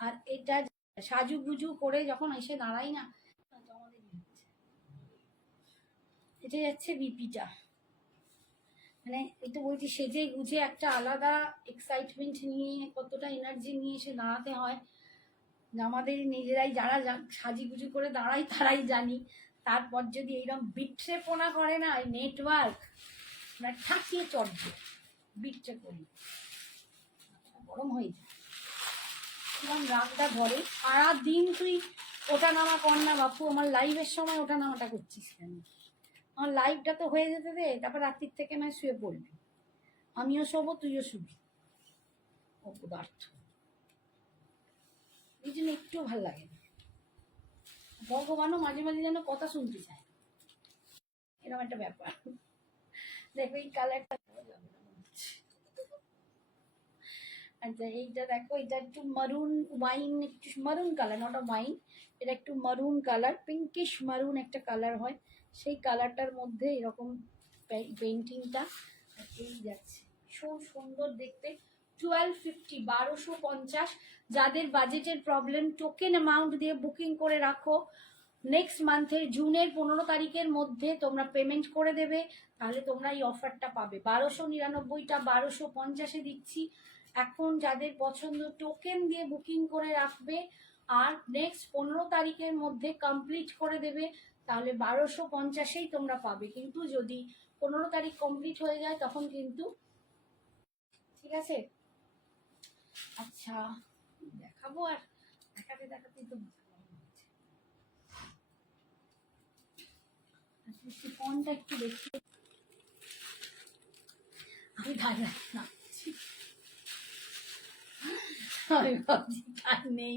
আর এটা সাজুগুজু করে যখন এসে দাঁড়াই না, এটা যাচ্ছে বিপিটা, মানে এটা বলছি সেজে গুজে একটা আলাদা এক্সাইটমেন্ট নিয়ে, কতটা এনার্জি নিয়ে এসে দাঁড়াতে হয়, আমাদের নিজেরাই যারা সাজিগুজু করে দাঁড়াই তারাই জানি। তারপর যদি এইরকম বিট্রেপনা করে না এই নেটওয়ার্ক, মানে ঠাকিয়ে চড়বে, বিট্রে করি গরম হয়ে যায়, কিরম রাগটা ধরে। সারাদিন তুই ওটা নামা কর না বাপু, আমার লাইভের সময় ওটা নামাটা করছিস কেন? আমার লাইভটা তো হয়ে যেতে দে, তারপর রাত্রির থেকে নয় শুয়ে পড়বি, আমিও শোবো তুইও শুবি, অপদার্থ, এই জন্য একটু ভাল লাগে না। ভগবানও মাঝে মাঝে যেন কথা শুনতে চায়, এরকম একটা ব্যাপার। দেখো এই কালারটা, আচ্ছা এইটা দেখো, এটা একটু মারুন ওয়াইন, একটু মারুন কালার, নট ওয়াইন, এটা একটু মারুন কালার, পিঙ্কিশ মারুন একটা কালার হয়, সেই কালারটার মধ্যে এরকম পেন্টিংটা, এই যাচ্ছে ভীষণ সুন্দর দেখতে। 1250, 1250, যাদের বাজেটের প্রবলেম টোকেন অ্যামাউন্ট দিয়ে বুকিং করে রাখো, নেক্সট মান্থের জুনের 15 তারিখের মধ্যে তোমরা পেমেন্ট করে দেবে, তাহলে তোমরা এই অফারটা পাবে। 1299টা 1250-এ দিচ্ছি, এখন যাদের পছন্দ টোকেন দিয়ে বুকিং করে রাখবে, আর নেক্সট 15 তারিখের মধ্যে কমপ্লিট করে দেবে, তাহলে 1250-এই তোমরা পাবে। কিন্তু যদি 15 তারিখ কমপ্লিট হয়ে যায় তখন কিন্তু, ঠিক আছে। আচ্ছা দেখাবো, আর দেখাতে দেখাতেই তো শিফনটা একটু দেখি। আমি গায়ে না, আমি ভাবছি আর নেই,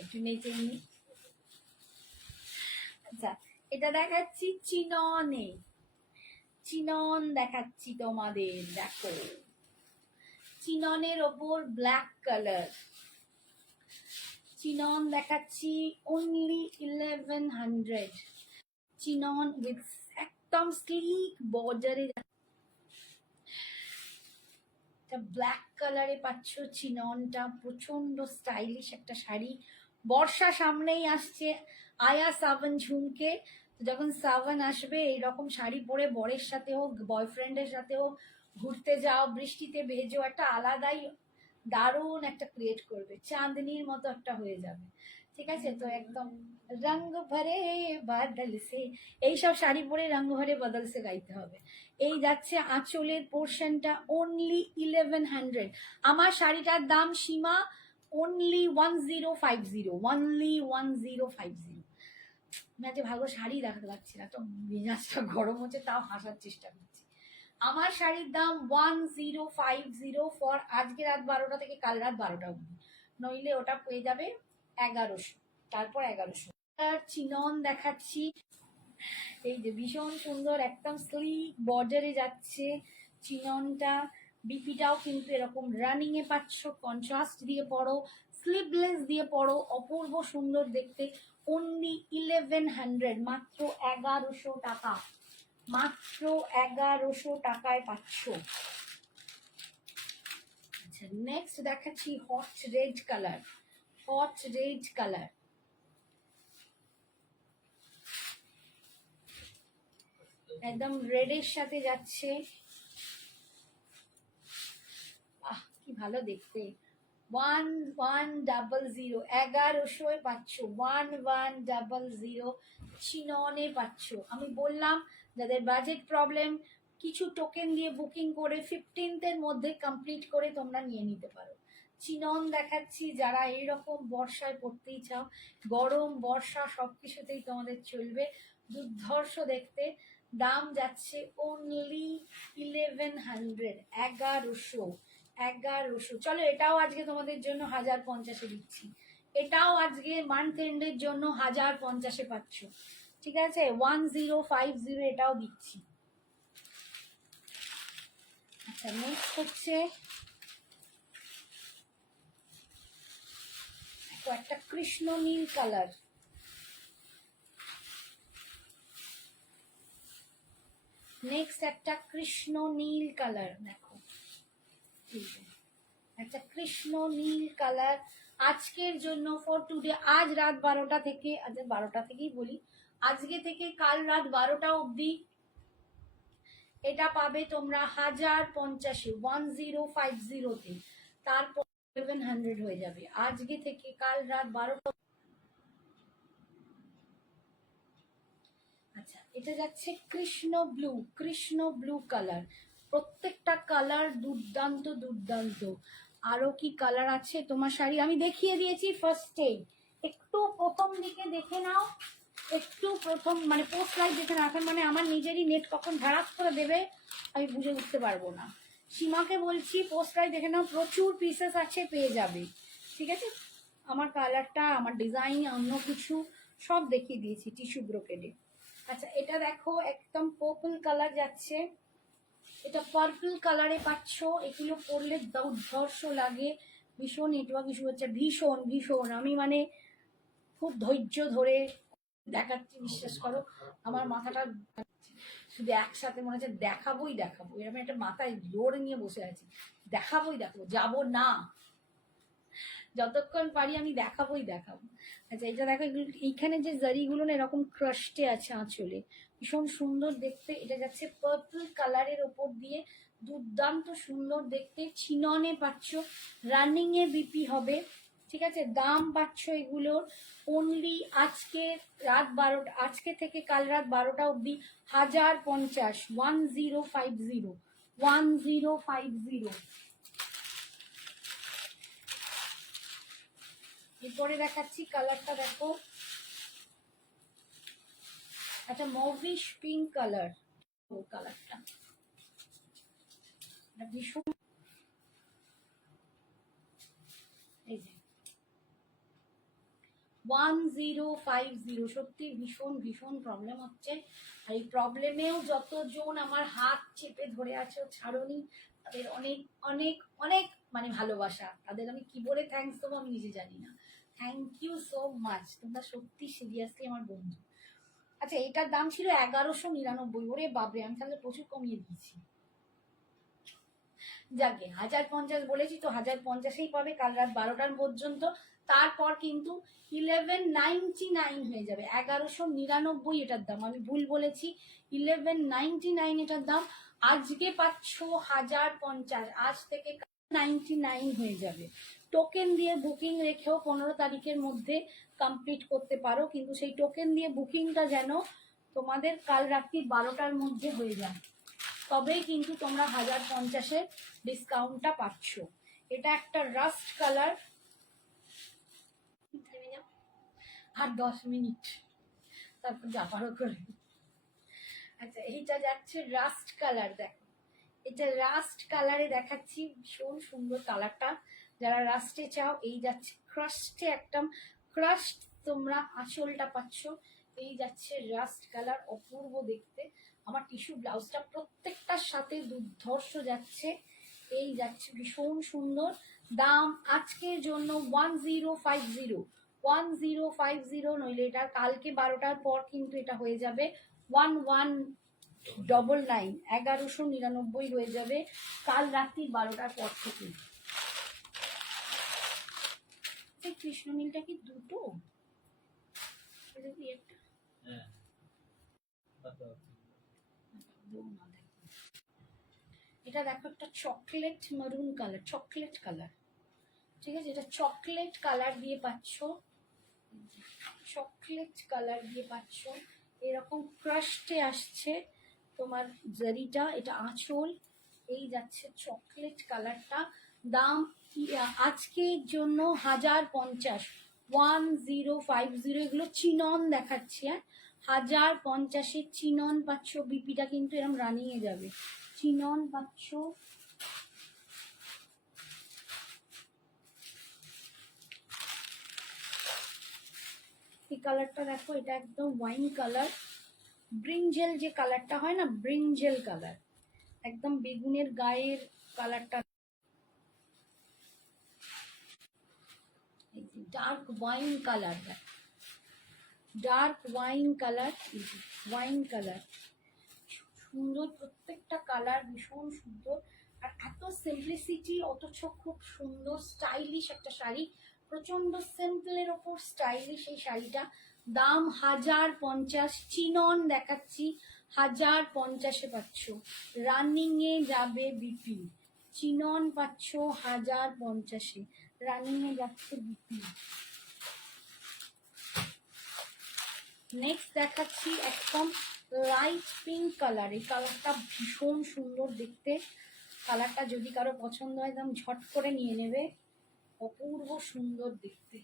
একটু নেচে নি। আচ্ছা, এটা দেখাচ্ছি চিননে, চিনন দেখাচ্ছি তোমাদের, দেখো চিননের ওপর ব্ল্যাক কালার, চিনন দেখাচ্ছি অনলি 1100, চিনন উইথ একদম স্লিক বর্ডারে, ব্ল্যাক কালারে পাচ্ছ চিননটা, প্রচন্ড স্টাইলিশ একটা শাড়ি। বর্ষা সামনেই আসছে, আয়া সাবন ঝুমকে, যখন সাবন আসবে এইরকম শাড়ি পরে বরের সাথে হোক বয়ফ্রেন্ডের সাথে হোক ঘুরতে যাও, বৃষ্টিতে ভেজো, একটা আলাদাই দারুণ একটা ক্রিয়েট করবে, চাঁদনির মতো একটা হয়ে যাবে। ঠিক আছে, তো একদম রঙ ভরে বাদল সে, এইসব শাড়ি পরে রঙ ভরে বাদল সে গাইতে হবে। এই যাচ্ছে আঁচলের পোর্শনটা অনলি 1100। আমার শাড়িটার দাম সীমা অনলি 1050, অনলি 1050। আমি আজকে ভালো শাড়ি দেখাতে পারছি না, তো মেজাজটা গরম হচ্ছে, তাও হাসার চেষ্টা করছি। আমার শাড়ির দাম 1050 ফর আজকে রাত 12টা থেকে কাল রাত 12টা অবধি, নইলে ওটা পেয়ে যাবে 1100, তারপর 1100। আর চিনন দেখাচ্ছি, এই যে ভীষণ সুন্দর একদম স্লিক বর্ডারে যাচ্ছে চিননটা, বিপিটাও কিন্তু এরকম রানিং এ পাচ্ছ, কন্ট্রাস্ট দিয়ে পড়ো, স্লিভলেস দিয়ে পড়ো, অপূর্ব সুন্দর দেখতে। অনলি 1100, মাত্র 1100 টাকা, মাত্র 1100 টাকায় পাচ্ছ। আচ্ছা, নেক্সট দেখাচ্ছি hot red colour, hot red colour, একদম রেডের সাথে যাচ্ছে, আহ কি ভালো দেখতে। 1100, 1100 পাচ্ছ, 1100 চিননে পাচ্ছ। আমি বললাম যাদের বাজেট প্রবলেম, কিছু টোকেন দিয়ে বুকিং করে 15th মধ্যে কমপ্লিট করে তোমরা নিয়ে নিতে পারো। চিনন দেখাচ্ছি, যারা এইরকম বর্ষায় পড়তেই চাও, গরম বর্ষা সবকিছুতেই তোমাদের চলবে, দুর্ধর্ষ দেখতে। দাম যাচ্ছে অনলি 1100, 1100। চলো এটাও আজকে তোমাদের জন্য 1050 দিচ্ছি, এটাও আজকে মান্থ এন্ডের জন্য 1050 পাচ্ছ। ঠিক আছে, 1050 এটাও দিচ্ছি। আচ্ছা, নেক্সট হচ্ছে একটা কৃষ্ণ নীল কালার, নেক্সট একটা কৃষ্ণ নীল কালার, দেখো একটা কৃষ্ণ নীল কালার আজকের জন্য ফর টুডে, আজ রাত 12টা থেকে, আজ 12টা থেকেই বলি, আজকে থেকে কাল রাত 12টা অবধি এটা পাবে তোমরা 1050, 1050তে, তারপর 1100 হয়ে যাবে। আজকে থেকে কাল রাত 12টা। আচ্ছা, এটা যাচ্ছে Krishna blue, Krishna blue colour, প্রত্যেকটা কালার দুর্দান্ত দুর্দান্ত। আরো কি কালার আছে তোমার শাড়ি আমি দেখিয়ে দিয়েছি ফার্স্টে, একটু প্রথম দিকে দেখে নাও, একটু প্রথম মানে পোস্ট লাইভ দেখে নাও। এখন মানে আমার নিজেরই নেট কখন ধারাপ করে দেবে আমি বুঝে উঠতে পারবো না। সীমাকে বলছি পোস্ট লাইভ দেখে নাও, প্রচুর পিসেস আছে, পেয়ে যাবে। ঠিক আছে, আমার কালারটা, আমার ডিজাইন, অন্য কিছু সব দেখিয়ে দিয়েছি টিস্যু ব্রোকেডে। আচ্ছা, এটা দেখো একদম পার্পল কালার যাচ্ছে, এটা পার্পল কালারে পাচ্ছ, এগুলো পরলে দুর্ধর্ষ লাগে। ভীষণ নেটওয়ার্ক ইস্যু হচ্ছে, ভীষণ ভীষণ, আমি মানে খুব ধৈর্য ধরে দেখাচ্ছি, বিশ্বাস করো আমার মাথাটা শুধু একসাথে মনে হচ্ছে দেখাবোই দেখাবো, এরকম একটা মাথায় জোর নিয়ে বসে আছি, দেখাবোই দেখাবো, যাবো না, যতক্ষণ পারি আমি দেখাবোই দেখাবো। আচ্ছা, এটা দেখো, এইখানে যে জারিগুলো না এরকম ক্রাস্টে আছে আঁচলে, ভীষণ সুন্দর দেখতে। এটা যাচ্ছে পার্পল কালারের ওপর দিয়ে, দুর্দান্ত সুন্দর দেখতে, চিননে পাচ্ছ, রানিং এ বিপি হবে। ঠিক আছে, দাম পাচ্ছ এগুলোর অনলি আজকে রাত 12টা, আজকে থেকে কাল রাত 12টা অবধি 1050, 1050, 1050। এরপরে দেখাচ্ছি কালারটা, দেখো একটা মভিশ পিঙ্ক কালার, ও কালারটা এটা ভীষণ, এই যে 1050, সত্যি ভীষণ ভীষণ প্রবলেম হচ্ছে। আর এই প্রবলেমেও যতজন আমার হাত চেপে ধরে আছে ছাড়নি, তাদের অনেক অনেক অনেক মানে ভালোবাসা। তাদের আমি কি বলে থ্যাঙ্কস দেবো আমি নিজে জানি না। থ্যাংক ইউ সো মাচ, তোমরা সত্যি সিরিয়াসলি আমার বন্ধু। আচ্ছা, এটার দাম ছিল 1199। ওরে বাবরে, আমি তাহলে প্রচুর কমিয়ে দিয়েছি। যাকে 1050 বলেছি তো 1050-এই পাবে কাল রাত 12টার পর্যন্ত। তারপর কিন্তু 1199 হয়ে যাবে। 1199 এটার দাম, আমি ভুল বলেছি, 1199 এটার দাম। আজকে পাচ্ছ 1050, আজ থেকে 99 হয়ে যাবে। টোকেন দিয়ে বুকিং রেখেও 15 তারিখের মধ্যে কমপ্লিট করতে পারো, কিন্তু সেই টোকেন দিয়ে বুকিংটা যেন তোমাদের কাল রাত্রি 12টার মধ্যে হয়ে যায়, তবেই কিন্তু তোমরা 1050-এর ডিসকাউন্টটা পাচ্ছ। এটা একটা রাস্ট কালার। আর 10 মিনিট, তারপর যাবারও করে। আচ্ছা, এইটা যাচ্ছে রাস্ট কালার। দেখো, এটা রাস্ট কালারে দেখাচ্ছি, ভীষণ সুন্দর কালারটা। যারা রাস্টে চাও, এই যাচ্ছে ক্রাস্টে, একদম ক্রাস্ট তোমরা আঁচলটা পাচ্ছ। এই যাচ্ছে রাস্ট কালার, অপূর্ব দেখতে। আমার টিস্যু ব্লাউজটা প্রত্যেকটার সাথে দুর্ধর্ষ যাচ্ছে। এই যাচ্ছে ভীষণ সুন্দর। দাম আজকের জন্য 1050, নইলে এটা কালকে 12টার পর কিন্তু এটা হয়ে যাবে 1199, 1199 হয়ে যাবে কাল রাত্রি 12টার পর থেকে। কৃষ্ণনীলটা কি দুটো? একটা এটা দেখো, একটা চকলেট মারুন কালার, চকলেট কালার, ঠিক আছে? এটা চকলেট কালার দিয়ে পাচ্ছ, চকলেট কালার দিয়ে পাচ্ছ। এরকম ক্রাস্টে আসছে তোমার জারিটা, এটা আঁচল। এই যাচ্ছে চকলেট কালারটা। দাম আজকের জন্য 1050, 1050। এগুলো চিনন দেখাচ্ছি, হ্যাঁ, 1050-এর চিনন পাচ্ছ। বিপিটা কিন্তু এরকম রানিংয়ে যাবে, চিনন পাচ্ছ। এই কালারটা দেখো, এটা একদম ওয়াইন কালার, ব্রিঞ্জেল যে কালারটা হয় না, ব্রিঞ্জেল কালার, একদম বেগুনের গায়ের কালারটা। Dark wine colour, dark wine colour, wine colour, সুন্দর প্রত্যেকটা কালার, ভীষণ সুন্দর। আর এত সিম্পলিসিটি অথচ খুব সুন্দর স্টাইলিশ একটা শাড়ি, প্রচন্ড সিম্পলের ওপর স্টাইলিশ এই শাড়িটা। দাম 1050, চিনন দেখাচ্ছি, 1050-এ পাচ্ছ। রানিংয়ে যাবে বিপি, চিনন পাচ্ছ 1050-এ, রানিংয়ে যাচ্ছে বিপি। নেক্সট দেখাচ্ছি একদম লাইট পিঙ্ক কালার। এই কালারটা ভীষণ সুন্দর দেখতে। কালারটা যদি কারো পছন্দ হয় একদম ঝট করে নিয়ে নেবে, অপূর্ব সুন্দর দেখতে,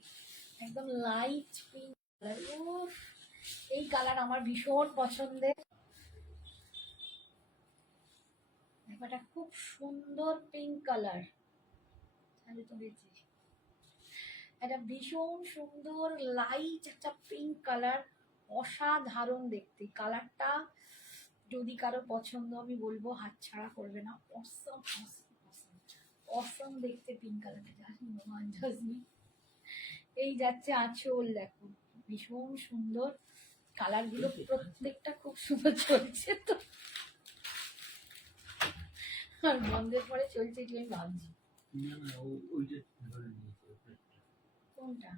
একদম লাইট পিঙ্ক কালার। উফ, এই কালার আমার ভীষণ পছন্দের। এটা খুব সুন্দর পিঙ্ক কালার, এটা ভীষণ সুন্দর লাইট একটা পিঙ্ক কালার, অসাধারণ দেখতে কালারটা। যদি কারো পছন্দ, আমি বলবো হাতছাড়া করবে না। অসম অসম অসম অসম দেখতে পিঙ্ক কালারটা, জাসমিন। এই যাচ্ছে আঁচল, দেখো ভীষণ সুন্দর কালারগুলো, প্রত্যেকটা খুব সুন্দর চলছে। তো আর বন্ধের পরে চলছে কি আমি ভাবছি, কোনটা?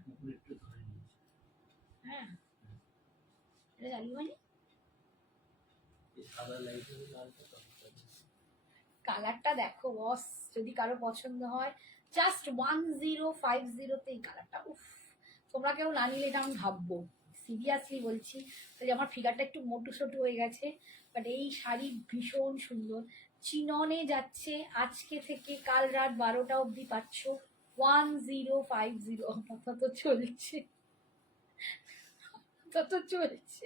হ্যাঁ, এটা চালু হয়নি। কালারটা দেখো বস, যদি কারো পছন্দ হয়, জাস্ট 1050-তে এই কালারটা। উফ, তোমরা কেউ না নিলে এটা আমি ভাববো, সিরিয়াসলি বলছি। আমার ফিগারটা একটু মোটু সোটু হয়ে গেছে, বাট এই শাড়ি ভীষণ সুন্দর। চিননে যাচ্ছে আজকে থেকে কাল রাত 12টা অবধি পাচ্ছ 1050। আপাতত চলছে, আপাতত চলছে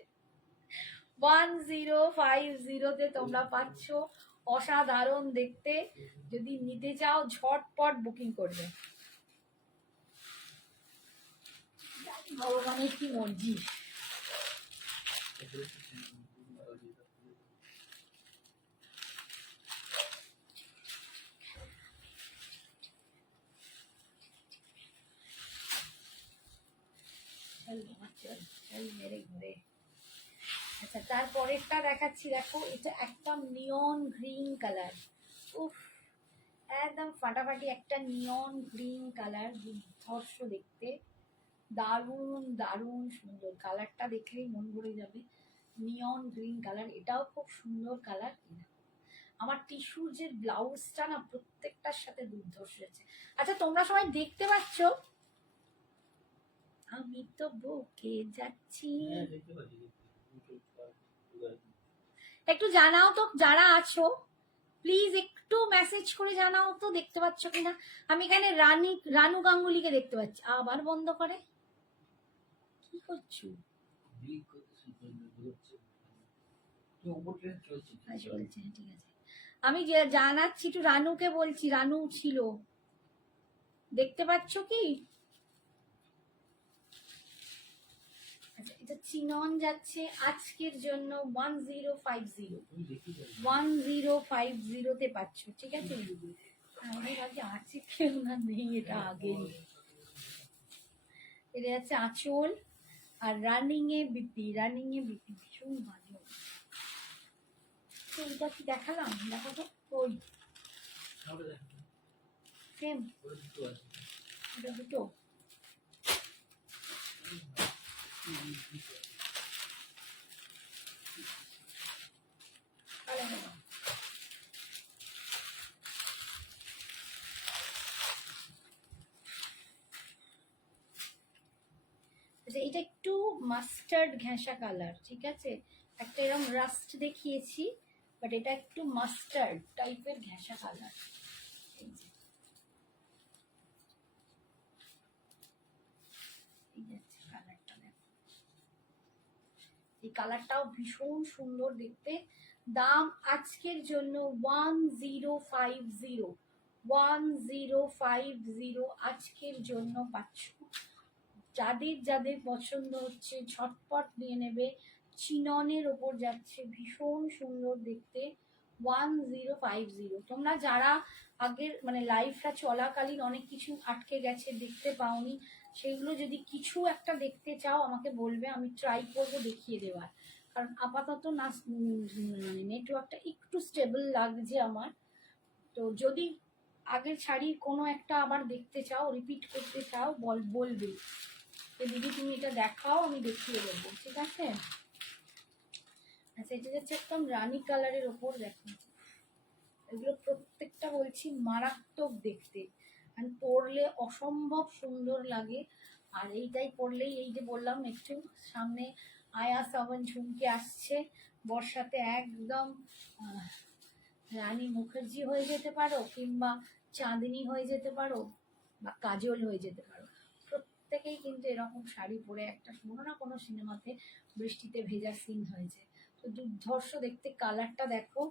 1050-তে তোমরা পাচ্ছ অসাধারণ দেখতে। যদি নিতে চাও ঝটপট বুকিং করবে। ভগবানের কি মর্জি। মেরে ঘুরে। আচ্ছা, তারপরেরটা দেখাচ্ছি, দেখো এটা একদম নিয়ন গ্রিন কালার। উফ, একদম ফাটাফাটি একটা নিয়ন গ্রিন কালার, দুর্ধর্ষ দেখতে, দারুণ দারুণ সুন্দর। কালারটা দেখলেই মন ভরে যাবে। নিয়ন গ্রিন কালার, এটাও খুব সুন্দর কালার। আমার টিস্যুর যে ব্লাউজটা না প্রত্যেকটার সাথে দুর্ধর্ষ আছে। আচ্ছা, তোমরা সবাই দেখতে পাচ্ছ? আমি তো বকে যাচ্ছি। একটু জানাও তো যারা আছো, প্লিজ একটু মেসেজ করে জানাও তো দেখতে পাচ্ছ কিনা। আমি এখানে রানু গাঙ্গুলিকে দেখতে পাচ্ছি। আবার বন্ধ করে কি করছো? চলছে, ঠিক আছে। আমি জানাচ্ছি, একটু রানুকে বলছি, রানু ছিল, দেখতে পাচ্ছ কি? আচ্ছা, এটা চিনন যাচ্ছে আজকের জন্য 1050 তে পাচ্ছ, ঠিক আছে? আমি ভাবছি আছে কেউ না নেই, এটা আগে। এটা যাচ্ছে আঁচল, আর রানিং এ বিপি ভীষণ ভালো। এইটা কি দেখালাম? দেখো তো ওই সেম, এটা দুটো। আচ্ছা, এটা একটু মাস্টার্ড ঘেঁষা কালার, ঠিক আছে? একটা এরকম রাস্ট দেখিয়েছি, বাট এটা একটু মাস্টার্ড টাইপের ঘেঁষা কালার। এই কালারটাও ভীষণ সুন্দর দেখতে। দাম আজকের জন্য 1050 আজকের জন্য পাচ্ছ। যাদের যাদের পছন্দ হচ্ছে ঝটপট নিয়ে নেবে। চিননের ওপর যাচ্ছে, ভীষণ সুন্দর দেখতে। 1050। তোমরা যারা আগের মানে লাইফটা চলাকালীন অনেক কিছু আটকে গেছে, দেখতে পাওনি, সেগুলো যদি কিছু একটা দেখতে চাও আমাকে বলবে, আমি ট্রাই করব দেখিয়ে দেওয়ার। কারণ আপাতত না মানে নেটওয়ার্কটা একটু স্টেবল লাগছে আমার। তো যদি আগের শাড়ির কোনো একটা আবার দেখতে চাও, রিপিট করতে চাও, বলবে যে দিদি তুমি এটা দেখাও, আমি দেখিয়ে দেবো, ঠিক আছে? আচ্ছা, এটা যাচ্ছে একদম রানী কালারের ওপর। দেখো এগুলো প্রত্যেকটা বলছি মারাত্মক দেখতে, আর পরলে অসম্ভব সুন্দর লাগে। আর এইটাই পরলেই, এই যে বললাম একটু সামনে আয়া সাবন ঝুমকে আসছে, বর্ষাতে একদম রানী মুখার্জি হয়ে যেতে পারো, কিংবা চাঁদনি হয়ে যেতে পারো, বা কাজল হয়ে যেতে পারো। প্রত্যেকেই কিন্তু এরকম শাড়ি পরে একটা কোনো না কোনো সিনেমাতে বৃষ্টিতে ভেজা সিন হয়েছে। তো দুর্ধর্ষ দেখতে। কালারটা দেখো,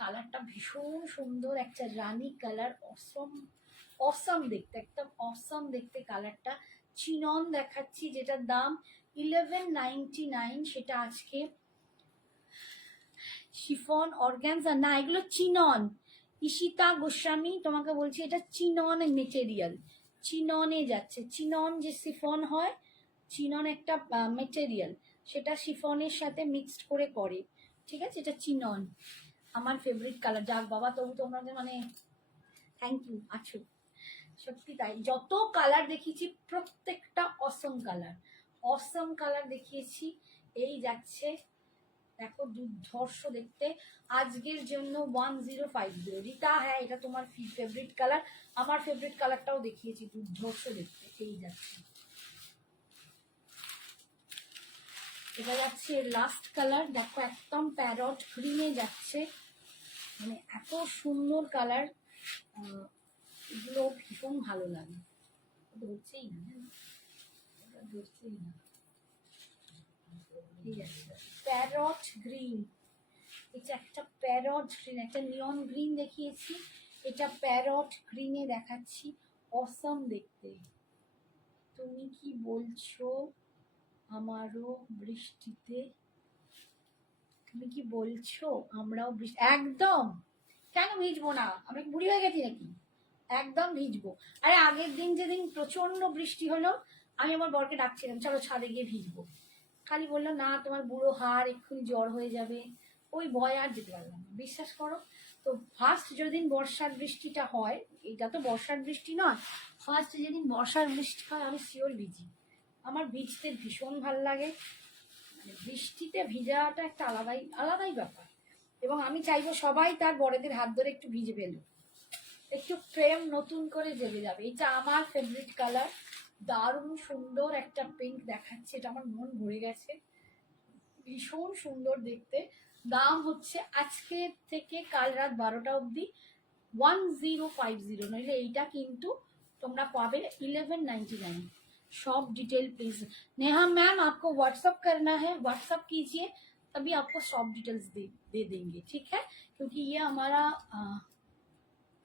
কালারটা ভীষণ সুন্দর, একটা রানী কালার। অসম দেখতে, একদম অসম দেখতে কালারটা। চিনন দেখাচ্ছি, যেটার দাম 1199, সেটা আজকে শিফন অর্গানজা না, এগুলো চিনন। ঈশিতা গোস্বামী তোমাকে বলছি, এটা চিনন মেটেরিয়াল, চিননে যাচ্ছে। চিনন যে শিফন হয়, চিনন একটা মেটেরিয়াল, সেটা শিফনের সাথে মিক্সড করে, ঠিক আছে? এটা চিনন, আমার ফেভারিট কালার। যাক বাবা, তবু তোমাদের মানে থ্যাংক ইউ আছো, সত্যি তাই। যত কালার দেখিয়েছি প্রত্যেকটা অসম কালার দেখিয়েছি। এই যাচ্ছে দেখো, দুর্ধর্ষ দেখতে। আজকের জন্য 1050। রীতা, হ্যাঁ এটা তোমার ফেভারিট কালার, আমার ফেভারিট কালারটাও দেখিয়েছি, দুর্ধর্ষ দেখতে। এই যাচ্ছে, এটা যাচ্ছে লাস্ট কালার। দেখো একদম প্যারট গ্রিনে যাচ্ছে, মানে এত সুন্দর কালার। এগুলো ভীষণ ভালো লাগে। ধরছেই না, ধরছেই না। ঠিক আছে, প্যারট গ্রিন, এটা একটা প্যারট গ্রিন, একটা নিয়ন গ্রিন দেখিয়েছি, এটা প্যারট গ্রিনে দেখাচ্ছি। অসম দেখতে। তুমি কি বলছো আমারও বৃষ্টিতে, তুমি কি বলছো আমরাও বৃষ্টি, একদম কেন ভিজবো না, আমি বুড়ি হয়ে গেছি নাকি, একদম ভিজবো। আরে আগের দিন যেদিন প্রচন্ড বৃষ্টি হলো, আমি আমার বরকে ডাকছিলাম চলো ছাদে গিয়ে ভিজবো, খালি বললো না তোমার বুড়ো হাড় এক্ষুনি জ্বর হয়ে যাবে, ওই ভয় আর যেতে পারলাম না। বিশ্বাস করো, তো ফার্স্ট যেদিন বর্ষার বৃষ্টিটা হয়, এটা তো বর্ষার বৃষ্টি নয়, ফার্স্ট যেদিন বর্ষার বৃষ্টি হয় আমি শিওর ভিজি। আমার ভিজতে ভীষণ ভাল লাগে, মানে বৃষ্টিতে ভিজাটা একটা আলাদাই আলাদাই ব্যাপার। এবং আমি চাইবো সবাই তার বড়দের হাত ধরে একটু ভিজে ফেলুক, একটু ফ্রেম নতুন করে জেগে যাবে। এটা আমার ফেভারিট কালার, দারুণ সুন্দর একটা পিঙ্ক দেখাচ্ছে, এটা আমার মন ভরে গেছে, ভীষণ সুন্দর দেখতে। দাম হচ্ছে আজকে থেকে কাল রাত 12টা অবধি 1050, নইলে এইটা কিন্তু তোমরা পাবে 1199। Shop detail please. Neha ma'am आपको व्हाट्सअप करना है, व्हाट्सअप कीजिए, तभी आपको शॉप डिटेल्स दे देंगे, ठीक है, क्योंकि ये हमारा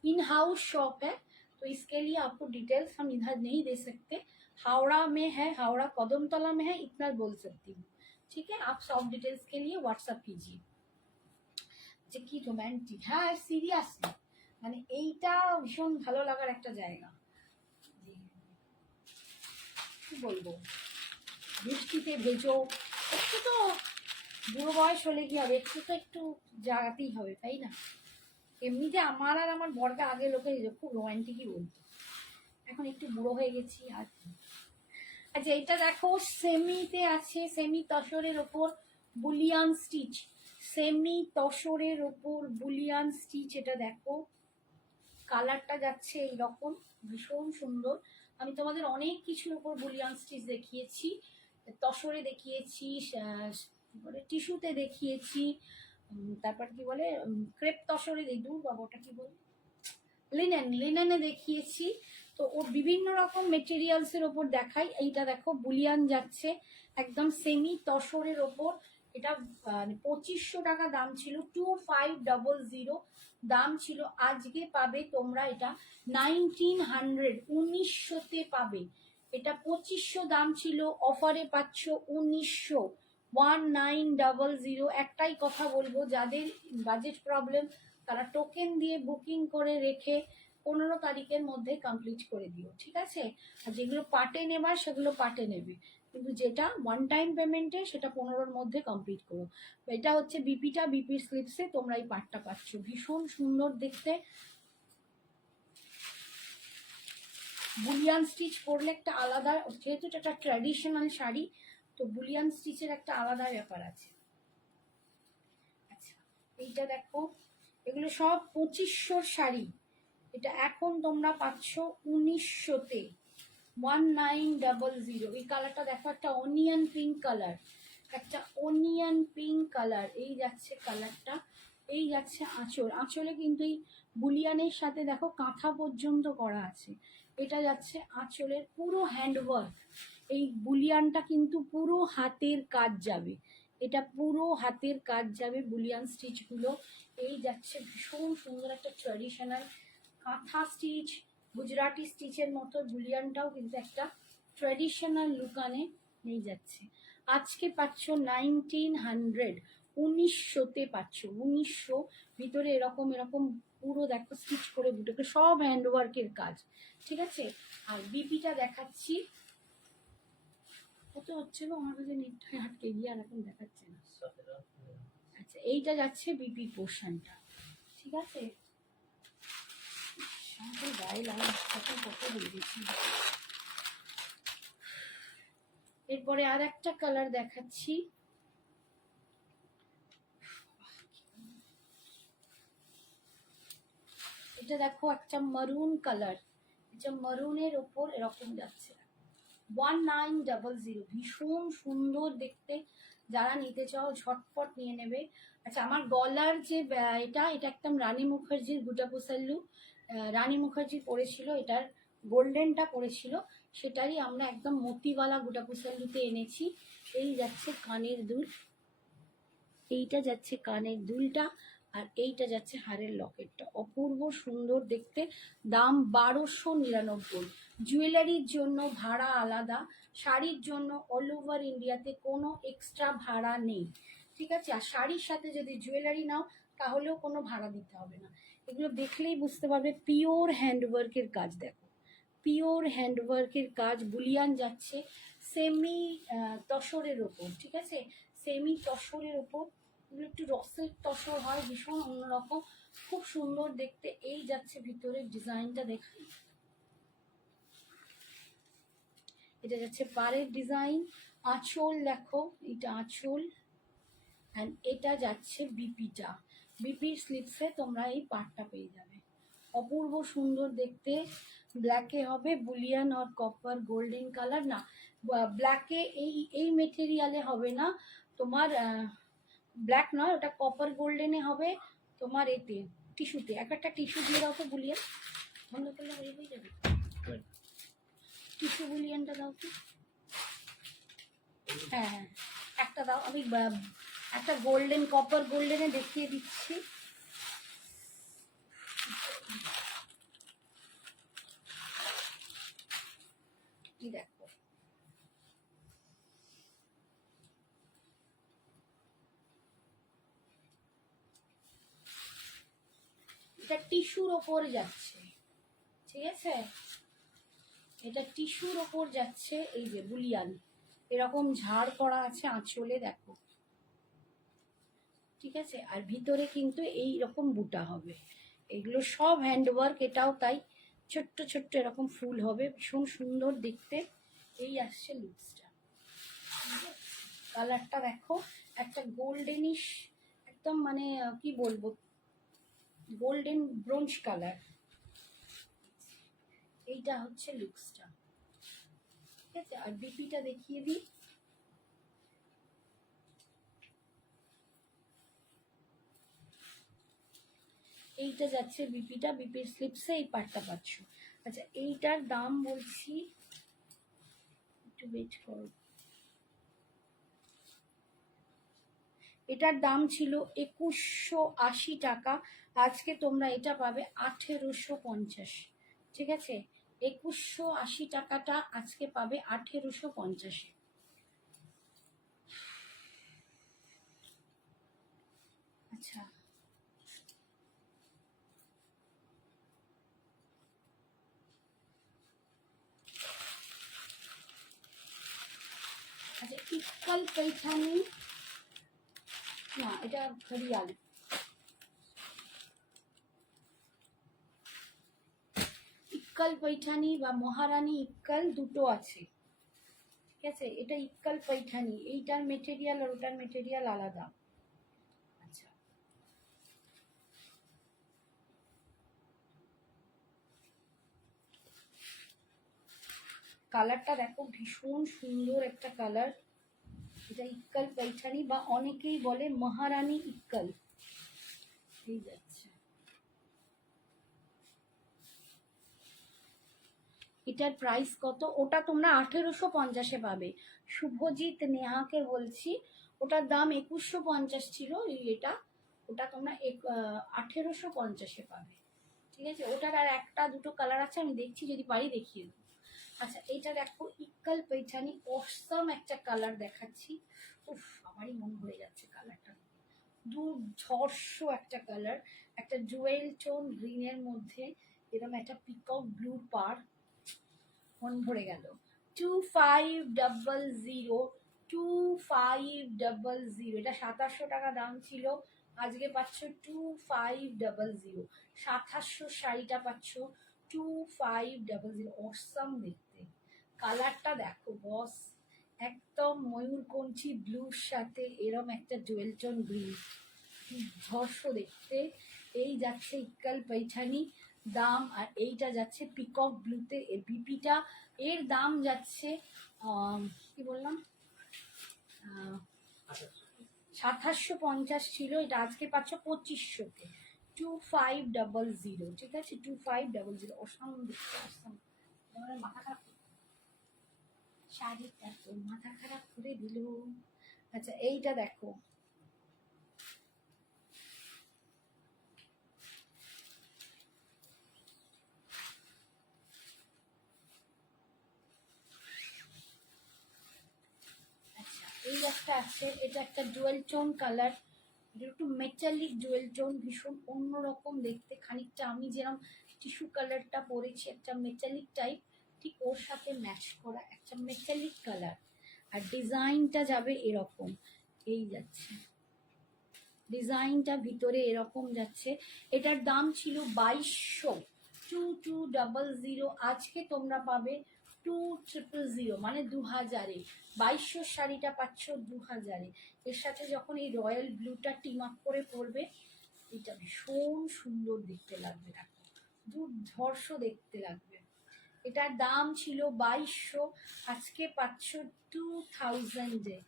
इन हाउस शॉप है, तो इसके लिए आपको डिटेल्स हम इधर नहीं दे सकते। हावड़ा में है, हावड़ा कदमतला में है, इतना बोल सकती हूँ, ठीक है। आप शॉप डिटेल्स के लिए व्हाट्सअप कीजिए। যে কি রোম্যান্টিক, হ্যাঁ সিরিয়াসলি, মানে এইটা ভীষণ ভালো লাগার একটা জায়গা। কি বলবো, বৃষ্টিতে ভেজো, একটু তো বুড়ো বয়স হলে কি হবে, একটু তো একটু জাগাতেই হবে, তাই না। এমনিতে আমার আর আমার বরকে আগে লোকে খুব রোম্যান্টিকই বলতো, এখন একটু বুড়ো হয়ে গেছি আর কি। আচ্ছা এটা দেখো সেমিতে আছে, সেমি তসরের ওপর বুলিয়ান স্টিচ, সেমি তসরের ওপর বুলিয়ান স্টিচ, এটা দেখো কালারটা যাচ্ছে এইরকম, ভীষণ সুন্দর। আমি তোমাদের অনেক কিছুর উপর বুলিয়ান স্টিচ দেখিয়েছি, তসরে দেখিয়েছি, কি বলে টিস্যুতে দেখিয়েছি, তারপর কি বলে ক্রেপ তসরে দূর বাবা ওটা কি বলে লিনেনে দেখিয়েছি। তো ও বিভিন্ন রকম মেটেরিয়ালসের ওপর দেখাই। এইটা দেখো বুলিয়ান যাচ্ছে একদম সেমি তসরের ওপর, এটা 2500 টাকা দাম ছিল, 2500 দাম ছিল, আজকে পাবে তোমরা এটা 1900, 1900-তে পাবে। এটা 2500 দাম ছিল, অফারে পাচ্ছ 1900, 1900। একটাই কথা বলবো, যাদের বাজেট প্রবলেম তারা টোকেন দিয়ে বুকিং করে রেখে 15 তারিখের মধ্যে কমপ্লিট করে দিও, ঠিক আছে। আর যেগুলো পার্টে নেবার সেগুলো পার্টে নেবে, কিন্তু যেটা ওয়ান টাইম পেমেন্টে সেটা 15-র মধ্যে কমপ্লিট করো। এটা হচ্ছে বিপিটা, বিপি স্লিপসে তোমরা এই পার্টটা পাচ্ছ, ভীষণ সুন্দর দেখতে। বুলিয়ান স্টিচ করলে একটা আলাদা, যেহেতু এটা একটা ট্র্যাডিশনাল শাড়ি, তো বুলিয়ান স্টিচের একটা আলাদা ব্যাপার আছে। আচ্ছা এইটা দেখো, এগুলো সব 2500-র শাড়ি, এটা এখন তোমরা পাচ্ছ 1900-তে, 1900। এই কালারটা দেখো, একটা অনিয়ন পিঙ্ক কালার, একটা অনিয়ন পিঙ্ক কালার, এই যাচ্ছে কালারটা, এই যাচ্ছে আঁচল, আঁচলে কিন্তু এই বুলিয়ানের সাথে দেখো কাঁথা পর্যন্ত করা আছে, এটা যাচ্ছে আঁচলের পুরো হ্যান্ডওয়ার্ক। এই বুলিয়ানটা কিন্তু পুরো হাতের কাজ যাবে, এটা পুরো হাতের কাজ যাবে বুলিয়ান স্টিচগুলো। এই যাচ্ছে ভীষণ সুন্দর একটা ট্র্যাডিশনাল কাঁথা স্টিচ, গুজরাটি স্টিচের মতো বুলিয়ানটাও কিন্তু একটা ট্র্যাডিশনাল লুকানে নিয়ে যাচ্ছে। আজকে পাচ্ছ 1900, 1900-তে পাচ্ছ, 1900। ভিতরে এরকম এরকম পুরো দেখো স্টিচ করে দুটোকে, সব হ্যান্ডওয়ার্কের কাজ, ঠিক আছে। আর বিপিটা দেখাচ্ছি, কত হচ্ছে গো আমার কাছে নেটটা আটকে গিয়ে আর এখন দেখাচ্ছে না। আচ্ছা এইটা যাচ্ছে বিপি পোর্শনটা, ঠিক আছে। গায়ে লাগা কত হয়ে গেছি। এরপরে আর একটা কালার দেখাচ্ছি, এটা দেখো একটা মারুন কালার, এটা মারুনের ওপর এরকম যাচ্ছে 1900, ভীষণ সুন্দর দেখতে। যারা নিতে চাও ঝটপট নিয়ে নেবে। আচ্ছা আমার গলার যে এটা একদম রানী মুখার্জির গুটাপোসাল্লু, রানী মুখার্জি পরেছিল, এটার গোল্ডেনটা পরেছিল, সেটারই আমরা একদম মতিওয়ালা গুটাপোসাল্লুতে এনেছি। এই যাচ্ছে কানের দুল, এইটা যাচ্ছে কানের দুলটা, আর এইটা যাচ্ছে হারের লকেটটা। অপূর্ব সুন্দর দেখতে। দাম 1299। জুয়েলারির জন্য ভাড়া আলাদা, শাড়ির জন্য অল ওভার ইন্ডিয়াতে কোনো এক্সট্রা ভাড়া নেই, ঠিক আছে? আর শাড়ির সাথে যদি জুয়েলারি নাও তাহলেও কোনো ভাড়া দিতে হবে না। এগুলো দেখলেই বুঝতে পারবে পিওর হ্যান্ডওয়ার্কের কাজ। দেখো পিওর হ্যান্ডওয়ার্কের কাজ, বুলিয়ান যাচ্ছে সেমি তসরের ওপর, ঠিক আছে? সেমি তসরের ওপর, এগুলো একটু রসের তসর হয়, ভীষণ অন্যরকম, খুব সুন্দর দেখতে। এই যাচ্ছে ভিতরের ডিজাইনটা দেখাই, এটা যাচ্ছে পাড়ের ডিজাইন। আঁচল দেখো, এটা আঁচল, অ্যান্ড এটা যাচ্ছে বিপিটা। বিপির স্লিপসে তোমরা এই পাড়টা পেয়ে যাবে। অপূর্ব সুন্দর দেখতে। ব্ল্যাকে হবে, বুলিয়ান আর কপার গোল্ডেন কালার না, ব্ল্যাকে এই মেটেরিয়ালে হবে না তোমার, ব্ল্যাক নয়, ওটা কপার গোল্ডেনে হবে তোমার, এতে টিস্যুতে। একটা টিস্যু দিয়ে দাও তো বুলিয়ান, বন্ধ করলে হয়ে যাবে। টিস্যু বুলিয়ানটা দাও তো। হ্যাঁ হ্যাঁ, একটা দাও। আমি একটা গোল্ডেন, কপার গোল্ডেনে দেখিয়ে দিচ্ছি। কি দেখো, এটা টিস্যুর ওপর যাচ্ছে, ঠিক আছে? এটা টিস্যুর ওপর যাচ্ছে। এই যে বুলিয়ান এরকম ঝাড় করা আছে আঁচলে, দেখো, ঠিক আছে? আর ভিতরে কিন্তু এই রকম বুটা হবে। এগুলো সব হ্যান্ডওয়ার্ক, এটাও তাই। ছোট্ট ছোট্ট এরকম ফুল হবে, ভীষণ সুন্দর দেখতে। এই আসছে লুকসটা, কালারটা দেখো, একটা গোল্ডেনিশ একদম, মানে কি বলবো, গোল্ডেন ব্রোঞ্জ কালার। এইটা হচ্ছে লুকসটা, ঠিক আছে? আর বিপিটা দেখিয়ে দিই। এইটা যাচ্ছে বিপিটা, বিপির স্লিপসে এই পার্টটা পাচ্ছ। আচ্ছা, এইটার দাম বলছি, একটু ওয়েট করো। এটার দাম ছিল 2180 টাকা, আজকে তোমরা এটা পাবে 1850, ঠিক আছে? 2180 টাকাটা আজকে পাবে 1850-এ। আচ্ছা, আচ্ছা, ইক্কাল पैठानी না, এটা ঘড়িয়াল। ইক্কাল पैठानी বা মহারানী ইক্কাল দুটো আছে, ঠিক আছে? এটা ইক্কাল पैठानी, এইটার মেটেরিয়াল আর ওটার মেটেরিয়াল আলাদা। আচ্ছা, কালারটা দেখো, ভীষণ সুন্দর একটা কালার। এটা ইক্কাল पैठानी বা অনেকেই বলে মহারানী ইক্কাল। এই যাচ্ছে, এটার প্রাইস কত? ওটা তোমরা 1850-এ পাবে। শুভজিৎ নেহাকে বলছি, ওটার দাম 2150 ছিল, এটা ওটা তোমরা 1850-এ পাবে, ঠিক আছে? ওটার আর একটা দুটো কালার আছে, আমি দেখছি যদি পারি দেখিয়ে দেবো। আচ্ছা, এইটা দেখো ইক্কাল पैठानी, অসম একটা কালার দেখাচ্ছি। উফ, আমারই মন ভরে যাচ্ছে কালারটা, দুর্ধর্ষ একটা কালার, একটা জুয়েল টোন গ্রিনের মধ্যে এরকম একটা পিকক ব্লুর পার, মন ভরে গেল। 2500, 2500, এটা 2700 টাকা দাম ছিল, আজকে পাচ্ছ 2500। 2700 শাড়িটা পাচ্ছ 2500। অসম দেখতে, কালারটা দেখো বস, একদম ময়ূরকণ্ঠী ব্লুর সাথে এরম একটা জুয়েল টোন গ্রিন, ধর্ষ দেখতে। এই যাচ্ছে ইক্কাল पैठानी দাম, আর এইটা যাচ্ছে পিকক ব্লুতে। বিপিটা এর দাম যাচ্ছে কি বললাম, 2750 ছিল, এটা আজকে পাচ্ছ 2500-তে, 2500, ঠিক আছে? 2500। অসম দেখতে, অসম। মাথা খারাপ, শাড়িটা তো মাথা খারাপ করে দিল। আচ্ছা, এইটা দেখো, একটা আছে, এটা একটা ডুয়েল টোন কালার, এটা একটু মেটালিক ডুয়েল টোন, ভীষণ অন্যরকম দেখতে, খানিকটা আমি যেরকম টিস্যু কালারটা পরেছি একটা মেটালিক টাইপ, ঠিক ওর সাথে ম্যাচ করা একটা মেটালিক কালার। আর ডিজাইনটা যাবে এরকম, এই যাচ্ছে ডিজাইনটা ভিতরে এরকম যাচ্ছে। এটার দাম ছিল 2200, আজকে তোমরা পাবে 2000, মানে 2000-এ। 2200 শাড়িটা পাচ্ছ 2000-এ। এর সাথে যখন এই রয়্যাল ব্লুটা টিম আপ করে পরবে, এটা ভীষণ সুন্দর দেখতে লাগবে, দেখো দুর্ধর্ষ দেখতে লাগবে। এটার দাম ছিল 2200, আজকে পাচ্ছ 2000-এ।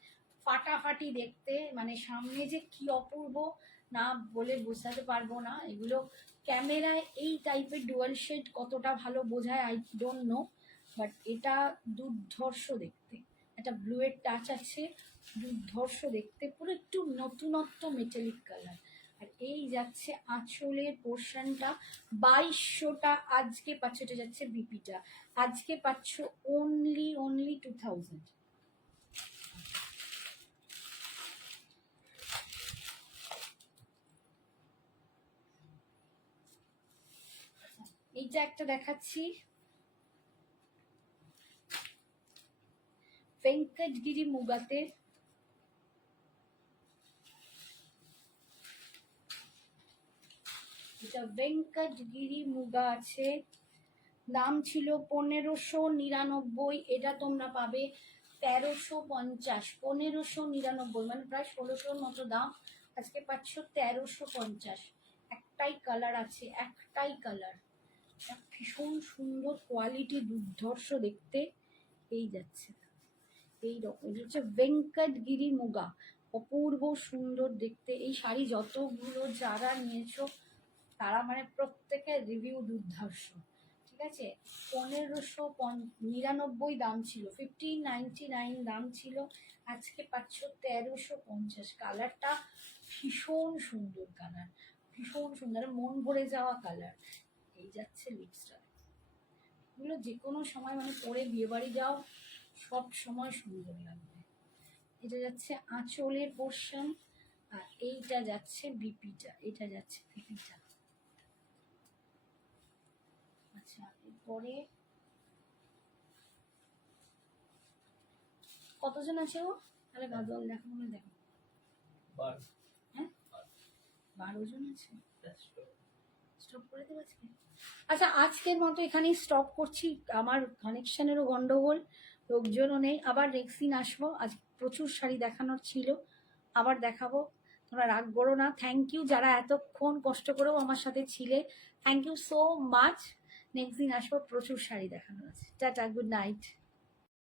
ফাটাফাটি দেখতে, মানে সামনে যে কি অপূর্ব না বলে বোঝাতে পারবো না। এগুলো ক্যামেরায় এই টাইপের ডুয়াল শেড কতটা ভালো বোঝায় আই ডোন্ট নো, বাট এটা দুর্ধর্ষ দেখতে, একটা ব্লু এর টাচ আছে, দুর্ধর্ষ দেখতে, পুরো একটু নতুনত্ব মেটালিক কালার। আর এই যাচ্ছে আঁচলের পোর্শনটা, 2200টা আজকে পাচ্ছ, এটা যাচ্ছে বিপিটা, আজকে পাচ্ছ অনলি 2000। এইটা একটা দেখাচ্ছি, ভেঙ্কটগিরি মুগাতে, এটা ভেঙ্কটগিরি মুগা আছে, দাম ছিল 1599, এটা তোমরা পাবে 1350। 1599 মানে প্রায় 1600-র মতো দাম, আজকে পাচ্ছ 1350। একটাই কালার আছে, একটাই কালার, ভীষণ সুন্দর কোয়ালিটি, দুর্ধর্ষ দেখতে। এই যাচ্ছে এইরকম, এটা হচ্ছে ভেঙ্কটগিরি মুগা, অপূর্ব সুন্দর দেখতে। এই শাড়ি যতগুলো যারা নিয়েছো তারা মানে প্রত্যেকের রিভিউ দুর্ধর্ষ, ঠিক আছে। 1599 দাম ছিল, 1599 দাম ছিল, আজকে পাচ্ছ 1350। কালারটা ভীষণ সুন্দর কালার, ভীষণ সুন্দর, মন ভরে যাওয়া কালার। এই যাচ্ছে লিপস্টার, এগুলো যে কোনো সময় মানে পরে বিয়ে বাড়ি যাও, সব সময় সুন্দর লাগবে। এটা যাচ্ছে আঁচলের পোর্শন, আর এইটা যাচ্ছে বিপিটা, এটা যাচ্ছে বিপিটা। আচ্ছা, এরপরে কতজন আছে ও? তাহলে গাদল দেখো, মনে দেখো, হ্যাঁ 12 জন আছে। স্টপ করে দেবো আজকে। আচ্ছা, আজকের মতো এখানেই স্টপ করছি, আমার কানেকশনেরও গন্ডগোল, লোকজনও নেই। আবার নেক্সট দিন আসবো, আজ প্রচুর শাড়ি দেখানোর ছিল, আবার দেখাবো, তোমরা রাগ করো না। থ্যাংক ইউ যারা এতক্ষণ কষ্ট করেও আমার সাথে ছিলে, thank you so much. Next দিন আসবো, প্রচুর শাড়ি দেখানোর আছে। Tata, good night.